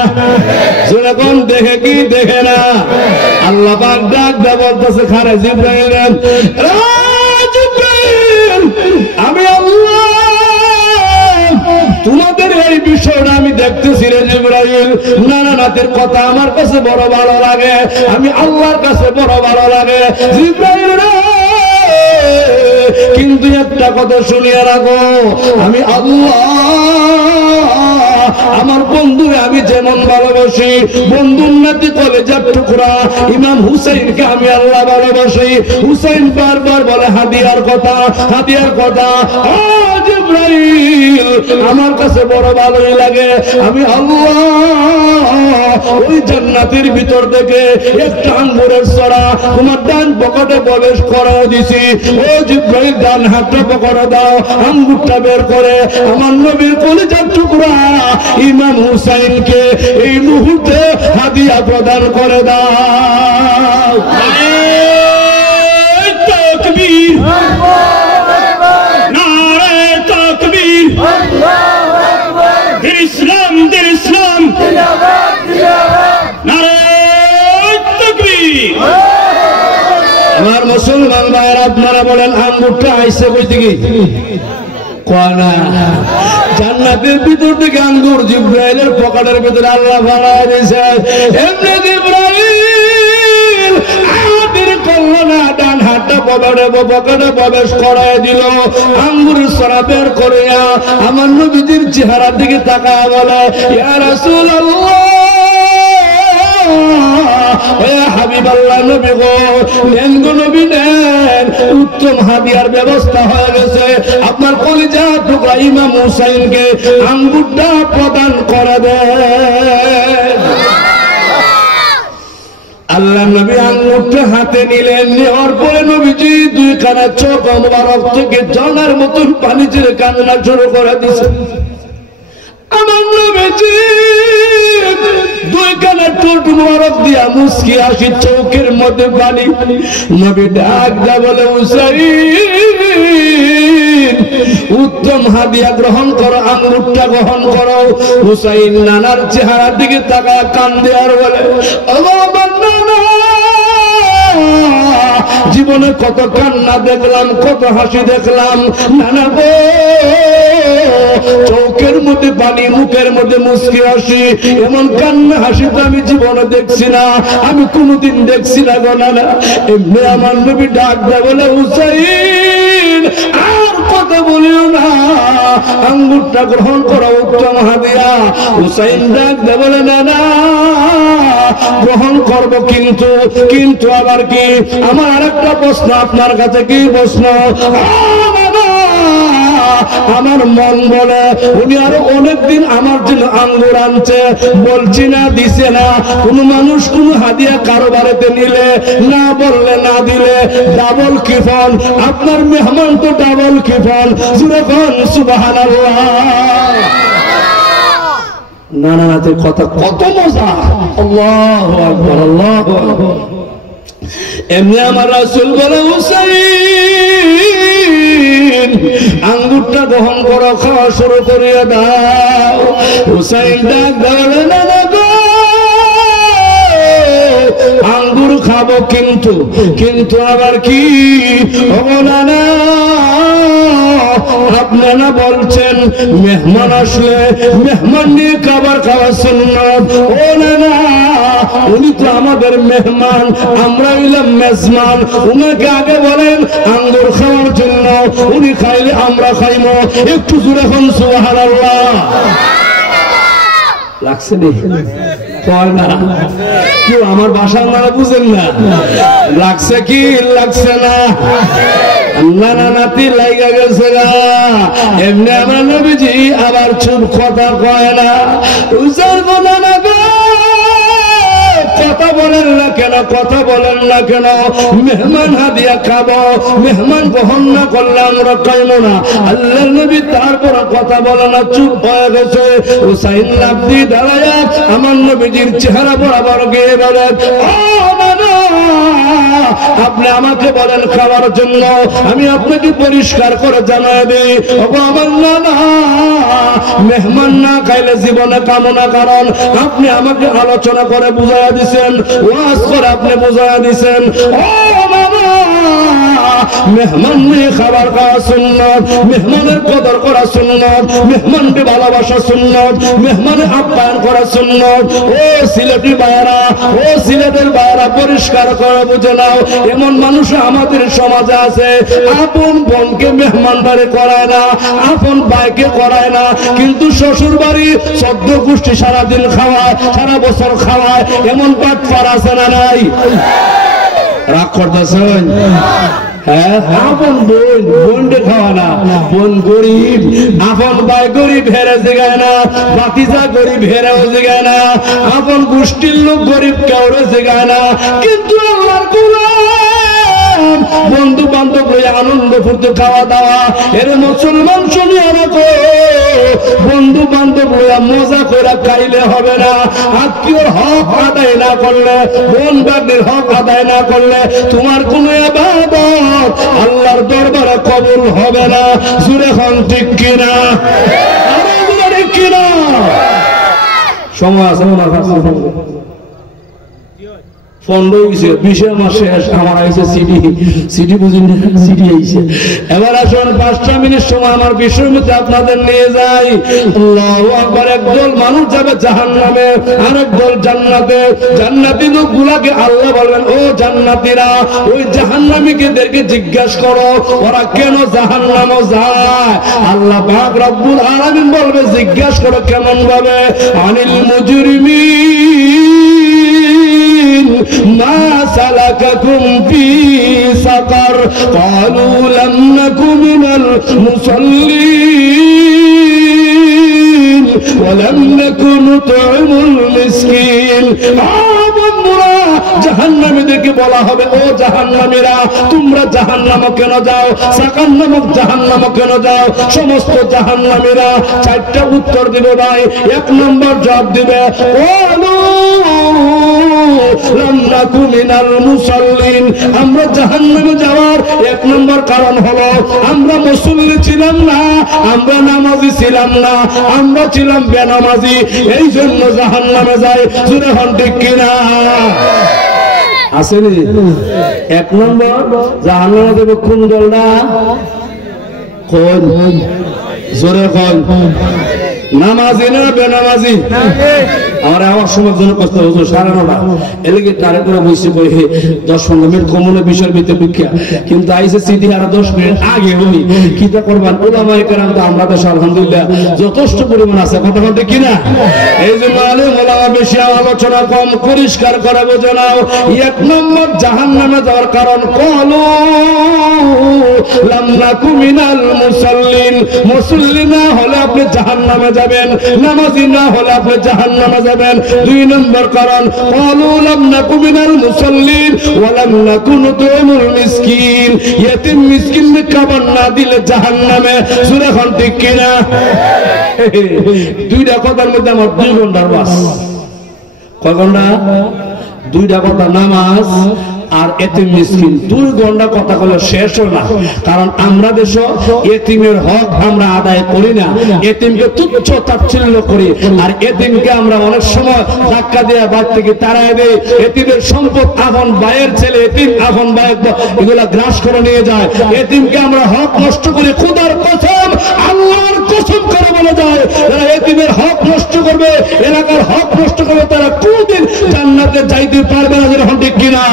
যখন দেখে কি দেখে না? আল্লাহ পাক ডাক দেয়া বলতেছে, খারে জিবরাইল, আমি আল্লাহ তোমাদের এই বিষয়টা আমি দেখতেছি রে জিবরাইল। নানা নাতের কথা আমার কাছে বড় ভালো লাগে, আমি আল্লাহর কাছে বড় ভালো লাগে জিবরাইল রে। কিন্তু একটা কথা শুনিয়ে রাখো, আমি আল্লাহ আমার বন্ধুরে আমি যেমন ভালোবাসি, বন্ধুর নাতি কলেজার টুকরা ইমাম হুসাইনকে আমি আল্লাহ ভালোবাসি। হুসাইন বারবার বলে হাদিয়ার কথা, হাদিয়ার কথা। জিবরাইল আমার কাছে বড় ভালোই লাগে, আমি আল্লাহ ওই জান্নাতের ভিতর থেকে একটা আঙ্গুরের ছড়া তোমার ডান পকেটে প্রবেশ করে দিছি। ও জিবরাইল ডান হাতটা পকেটে দাও, আঙ্গুরটা বের করে আমার নবীর কলেজার টুকরা ইমাম হুসাইনকে এই মুহূর্তে হাদিয়া প্রদান করে দাও। তাকবীর, নারে তাকবীর, ইসলাম ইসলাম, নারে তাকবীর। আমার মুসলমান ভাইয়েরা আপনারা বলেন আঙ্গুরটা আইসে কই থেকে? কনা জান্নাতের ভিতর থেকে আঙ্গুর জিব্রাইলের পকেটের ভিতরে আল্লাহ বানায় দিয়েছে। এমনি জিব্রাইল আমাদের কল্যাণা ডান হাতটা পকেটে প্রবেশ করায় দিল, আঙ্গুরের সরা বের করিয়া আমার নবীজির চেহারার দিকে তাকায় বলে, ইয়া রাসূলুল্লাহ, হাবিবাল্লাহ নবী গো, নেন গো নবী নেন, উত্তম হাদিয়ার ব্যবস্থা হয়ে গেছে, আপনার কলিজার টুকরা ইমাম হুসাইনকে আঙ্গুরটা প্রদান করে দেন। আল্লাহ নবী আঙ্গুরটা হাতে নিলেন, নেওয়ার পরে নবীজি দুই কানা চোখ মোবারক থেকে জলার মতন পানি ছেড়ে কান্না শুরু করে দিয়েছেন। আমার নবীজি দুই কানের ঠোঁট মোবারক দিয়া মুস্কি আসি, চোখের মধ্যে পানি। নবী ডাক দা বলে, হুসাইন উত্তম হাদিয়া গ্রহণ করো, আঙ্গুরটা গ্রহণ করো। হুসাইন নানার চেহারার দিকে তাকায় কান্দে আর বলে, ও আমার নানা, জীবনে কত কান্না দেখলাম, কত হাসি দেখলাম, নানা গো, চোখের মধ্যে পানি, মুখের মধ্যে মুস্কি হাসি, এমন কান্না হাসি তো আমি জীবনে দেখছি না, আমি কোনোদিন দেখছি না গো নানা। এমনি আমার নবী ডাক দেয় বলে, হুসাইন আর কথা বলিও না, আঙ্গুরটা গ্রহণ করো, উত্তম হাদিয়া। হুসাইন ডাক দেয় বলে, নানা গ্রহণ করব, কিন্তু আবার কি, আমার আরেকটা প্রশ্ন আপনার কাছে। কি প্রশ্ন? আমার মন বলে উনি আরো অনেকদিন আমার জন্য আঙ্গুর আনছে, বলছি না, দিছে না। কোন মানুষ কোন হাদিয়া কারো বাড়িতে নিলে না বললে, না দিলে ডাবল কিফল, আপনার মেহমান তো ডাবল কিফল। যখন সুবহানাল্লাহ, নানাতে কথা কত মজা। আল্লাহু আকবার, আল্লাহু আকবার। এমনি আমার রাসূল বলে, হুসাইন আঙ্গুরটা গ্রহণ করো, খাওয়া শুরু করিয়া দাও। হুসাইন ডাক দেওয়ালে, না না গো, আঙ্গুর খাবো, কিন্তু আবার কি, ও নানা আপনারা বলছেন মেহমান আসলে মেহমান নিয়ে খাবার খাওয়া সুন্নাত। ও নানা, উনি তো আমাদের মেহমান, আমরা হইলাম মেজমান। উনাকে আগে বলেন আঙ্গুর খাওয়ার জন্য, উনি খাইলে আমরা খাইব। একটু জোরে এখন সুবহানাল্লাহ লাগছে নি? কয় না কেউ, আমার ভাষা আপনারা বুঝেন না। লাগছে কি লাগছে না? নানা নাতি লাইগা গেছে গা। এমনি আমার নবীজি আবার চুপ, কথা কয় না। নানা গো, কথা বলেন না কেন, কথা বলেন না কেন? মেহমান হাদিয়া খাবো, মেহমান গ্রহণ না করলে আমরা খাইব না। আল্লাহর নবী তারপর কথা বলে না, চুপ হয়ে গেছে। হুসাইন লাফ দিয়ে দাঁড়ায় আমার নবীজির চেহারা বরাবর গিয়ে বলেন, ও নানা, আপনি আমাকে বলেন খাওয়ার জন্য, আমি আপনাকে পরিষ্কার করে জানাই দিই, আমার নানা মেহমান না খাইলে জীবনে কামনা, কারণ আপনি আমাকে আলোচনা করে বুঝাইয়া দিছেন, ওয়াজ করে আপনি বুঝাইয়া দিছেন। ও মামা, মেহমান নিয়ে খাবার খাওয়া সুন্নাত, মেহমানের কদর করা সুন্নাত, মেহমানকে ভালোবাসা সুন্নাত, মেহমানের আপ্যায়ন করা সুন্নাত। ও সিলেটি ভাইয়েরা, ও সিলেটের ভাইয়েরা, পরিষ্কার করে বুঝে নাও, এমন মানুষ আমাদের সমাজে আছে, আপন বোনকে মেহমান বাড়ি করায় না, আপন ভাইকে করায় না, কিন্তু শ্বশুর বাড়ি 14 গোষ্ঠী সারাদিন খাওয়ায়, সারা বছর খাওয়ায়। এমন পাটপার আছে না নাই? রাগ করতেছেন? হ্যাঁ, আপন বোনকে খাওয়া না, বোন গরিব, আপন ভাই গরিব হেরে জিগায় না, বাতিজা গরিব হেরেও জিগায় না, আপন গোষ্ঠীর লোক গরিব কেউরে জিগায় না। কিন্তু আল্লাহর গোলাম, বন্ধু বান্ধব আনন্দ ফুর্তি খাওয়া দাওয়া, এর মুসলমান শুনিয়া রাখো, বন্ধু বান্ধব মজা করে খাইলে হবে না। আত্মীয়র হক আদায় না করলে, বোন বাগনির হক আদায় না করলে, তোমার কোন ইবাদত আল্লাহর দরবারে কবুল হবে না। জুরে খান ঠিক কিনা? ঠিক কিনা? সময় আছে 15 হয়েছে 20 মাস শেষ আমার আইছে সিডি বুঝিনি সিডি আইছে এবার আসুন 5টা মিনিট সময় আমার বিষয়ের মধ্যে আপনাদের নিয়ে যাই আল্লাহু আকবার একদল মানুষ যাবে জাহান্নামে আর একদল জান্নাতে জান্নাতি লোকগুলোকে আল্লাহ বলবেন ও জান্নাতীরা ওই জাহান্নামীদেরকে জিজ্ঞাসা করো ওরা কেন জাহান্নামে যায় আল্লাহ পাক রব্বুল আলামিন বলবে জিজ্ঞাসা করো কেমন ভাবে আনিল মুজরিমিন মা সালাকাকুম ফি সাকার ক্বালু লাম নাকু মিনাল মুসাল্লিন ওয়া লাম নাকু নুত'ইমুল মিসকিন জাহান্নামীদেরকে বলা হবে ও জাহান্নামীরা তোমরা জাহান্নামে কেন যাও সাকার নামক জাহান্নামে কেন যাও সমস্ত জাহান্নামীরা 4টা উত্তর দিবে ভাই 1 নম্বর জবাব দিবে আমরা জাহান্নামে যাওয়ার 1 নম্বর কারণ হলো আমরা মুসল্লি ছিলাম না আমরা নামাজি ছিলাম না আমরা ছিলাম বেনামাজি এই জন্য জাহান্নামে যাই জোরে হন ঠিক কিনা আসেনি 1 নম্বর জাহান্নামে দেব কোন দলটা কোন জোরে কোন নামাজি না বেনামাজি আমার আমার সময় জন্য কষ্ট হতো 9:30 এলাকি তারে করে বসে কই 10-15 মিনিট কমনে বিষয়ের ভিতরে বিখ্যা কিন্তু আইসে সিটি আর 10 মিনিট আগে হই কিটা করবেন উলামায়ে কেরাম তো আমরা দেশ আলহামদুলিল্লাহ যথেষ্ট পরিমাণ আছে কথা বলতে কি না এই যে আলেম ওলামা বেশি আলোচনা কম পরিষ্কার করে বোঝো নাও 1 নম্বর জাহান্নামে যাওয়ার কারণ কলু লাম নাকু মিনাল মুসাল্লিন মুসল্লি না হলে আপনি জাহান্নামে যাবেন নামাজি না হলে আপনি জাহান্নামে যাবেন 2 নম্বর কারণ ক্বালু লাম নাকু মিনাল মুসাল্লিন ওয়া লাম নাকু নুত'ইমুল মিসকিন ইতিম মিসকিনকে খাবার না দিলে জাহান্নামে সূরা খান ঠিক কিনা 2টা কথার মধ্যে আমার 2 ঘন্টার বাস কয় ঘন্টা 2টা কথা নামাজ আর এতিম মিসকিন 2 ঘন্টা কথা বলে শেষ হয় না কারণ আমরা দেশ এতিমের হক আমরা আদায় করি না এতিমকে তুচ্ছ তাচ্ছিল্য করি আর এতিমকে আমরা অনেক সময় ধাক্কা দিয়ে বাদ থেকে তাড়ায় দেই এতিমের সম্পদ আপন ভাইয়ের ছেলে এতিম আপন ভাইয়ের এগুলা গ্রাস করে নিয়ে যায় এতিমকে আমরা হক নষ্ট করি খোদার কসম আল্লাহর কসম করে বলে যায় যারা এতিমের হক নষ্ট করবে এলাকার হক নষ্ট করবে তারা কোনদিন জান্নাতে যাইতে পারবে না যেরকম ঠিক কিনা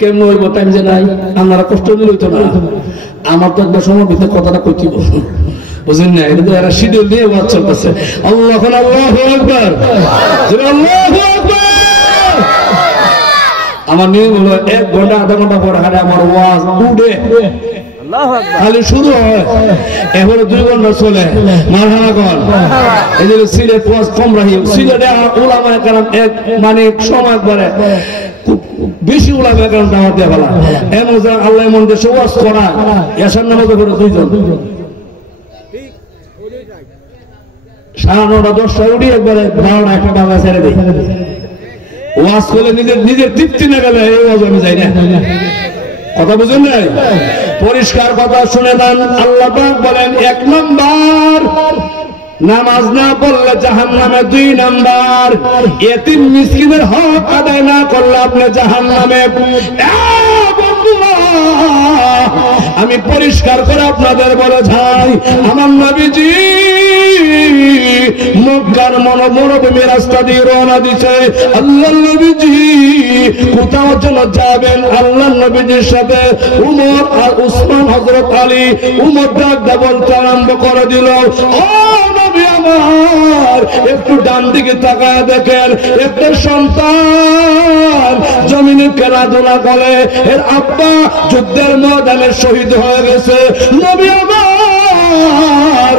কেমন হইব টাইম যে নাই আপনারা কষ্ট দিলে হইতো না আমার তো একটা সময় ভিতরে কথাটা কইতে বুঝেন না এটা তো এরা শিডিউল দিয়ে ওয়াজ চলতেছে আল্লাহু আকবার আল্লাহু আকবার আমার নিয়ম হলো 1 ঘন্টা আধা ঘন্টা পর হারে আমার ওয়াজ উঠে খালি শুরু হয় এবারে 2 ঘন্টা চলে মারহানা কর এই যে সিলেট ওয়াজ কম রাখি সিলেটে উলামায়ে কেরাম এক মানে সময় করে বেশি উলামায়ে কেরাম দাওয়াত দেয়া বলা এমন যে আল্লাহ মন দেশে ওয়াজ করা এশার নামাজে করে 2 জন ঠিক ওই 9:30 উঠি একবারে 12টা একটা বাবা ছেড়ে দেই ওয়াজ করলে নিজের তৃপ্তি না গেলে এই ওয়াজ আমি যাই না কথা বুঝেন নাই পরিষ্কার কথা শুনে দেন আল্লাহ পাক বলেন 1 নাম্বার নামাজ না পড়লে জাহান্নামে 2 নাম্বার এতিম মিসকিনের হক আদায় না করলে আপনি জাহান্নামে আমি পরিষ্কার করে আপনাদের বলে যাই আমার নবীজি মক্কার মনোভূমি রাস্তা দিয়ে রওনা দিছে আল্লাহর নবীজি কোথাও যেন যাবেন আল্লাহর নবীজির সাথে উমর আর উসমান হযরত আলী উমর ডাক বলতে আরম্ভ করে দিল ও নবী আমার একটু ডান দিকে তাকায় দেখেন একটা সন্তান জমিনে খেলাধুলা করে এর আব্বা যুদ্ধের ময়দানে শহীদ হয়ে গেছে নবী আমার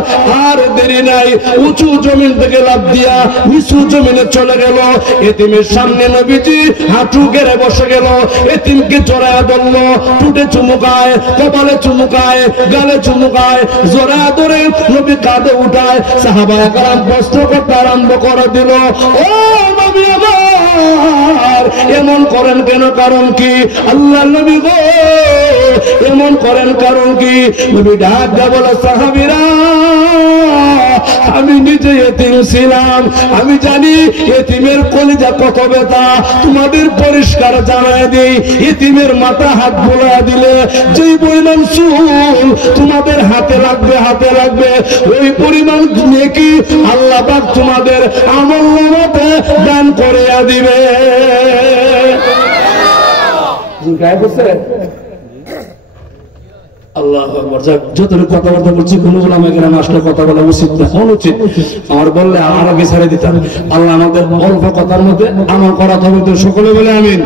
আর দেরি নাই উঁচু জমিন থেকে লাফ দিয়া নিচু জমিনে চলে গেল এতিমের সামনে নবীজি হাঁটু গেড়ে বসে গেল এতিমকে জড়ায়া ধরল টুটে চুমুকায় কপালে চুমুকায় গালে চুমুকায় জড়ায়া ধরে নবী কাঁধে উঠায় সাহাবায়ে কেরাম প্রশ্ন করতে আরম্ভ করে দিল ও নবী আমার এমন করেন কেন কারণ কি আল্লাহর নবী গো এমন করেন কারণ কি নবী ডাক দিয়ে বলে সাহাবীরা আমি নিজে এতিম ছিলাম, আমি জানি এতিমের কলিজা কত ব্যথা। তোমাদের পরিষ্কার জানায় দিই, এতিমের মাথা হাত বোলা দিলে যেই পরিমাণ চুল তোমাদের হাতে লাগবে ওই পরিমাণ নেকি আল্লাহ পাক তোমাদের আমলনামাতে দান করে দিবে। গায়ে বসে আল্লাহ আকবার। যতটুকু কথাবার্তা বলছি কোন ওলামা কেরাম আসলে কথা বলা উচিত না, অনুচিত। আমার বললে আর আগে ছেড়ে দিতাম। আল্লাহ আমাদের অল্প কথার মধ্যে আমল করা তবে তো সকলে বলে আমিন।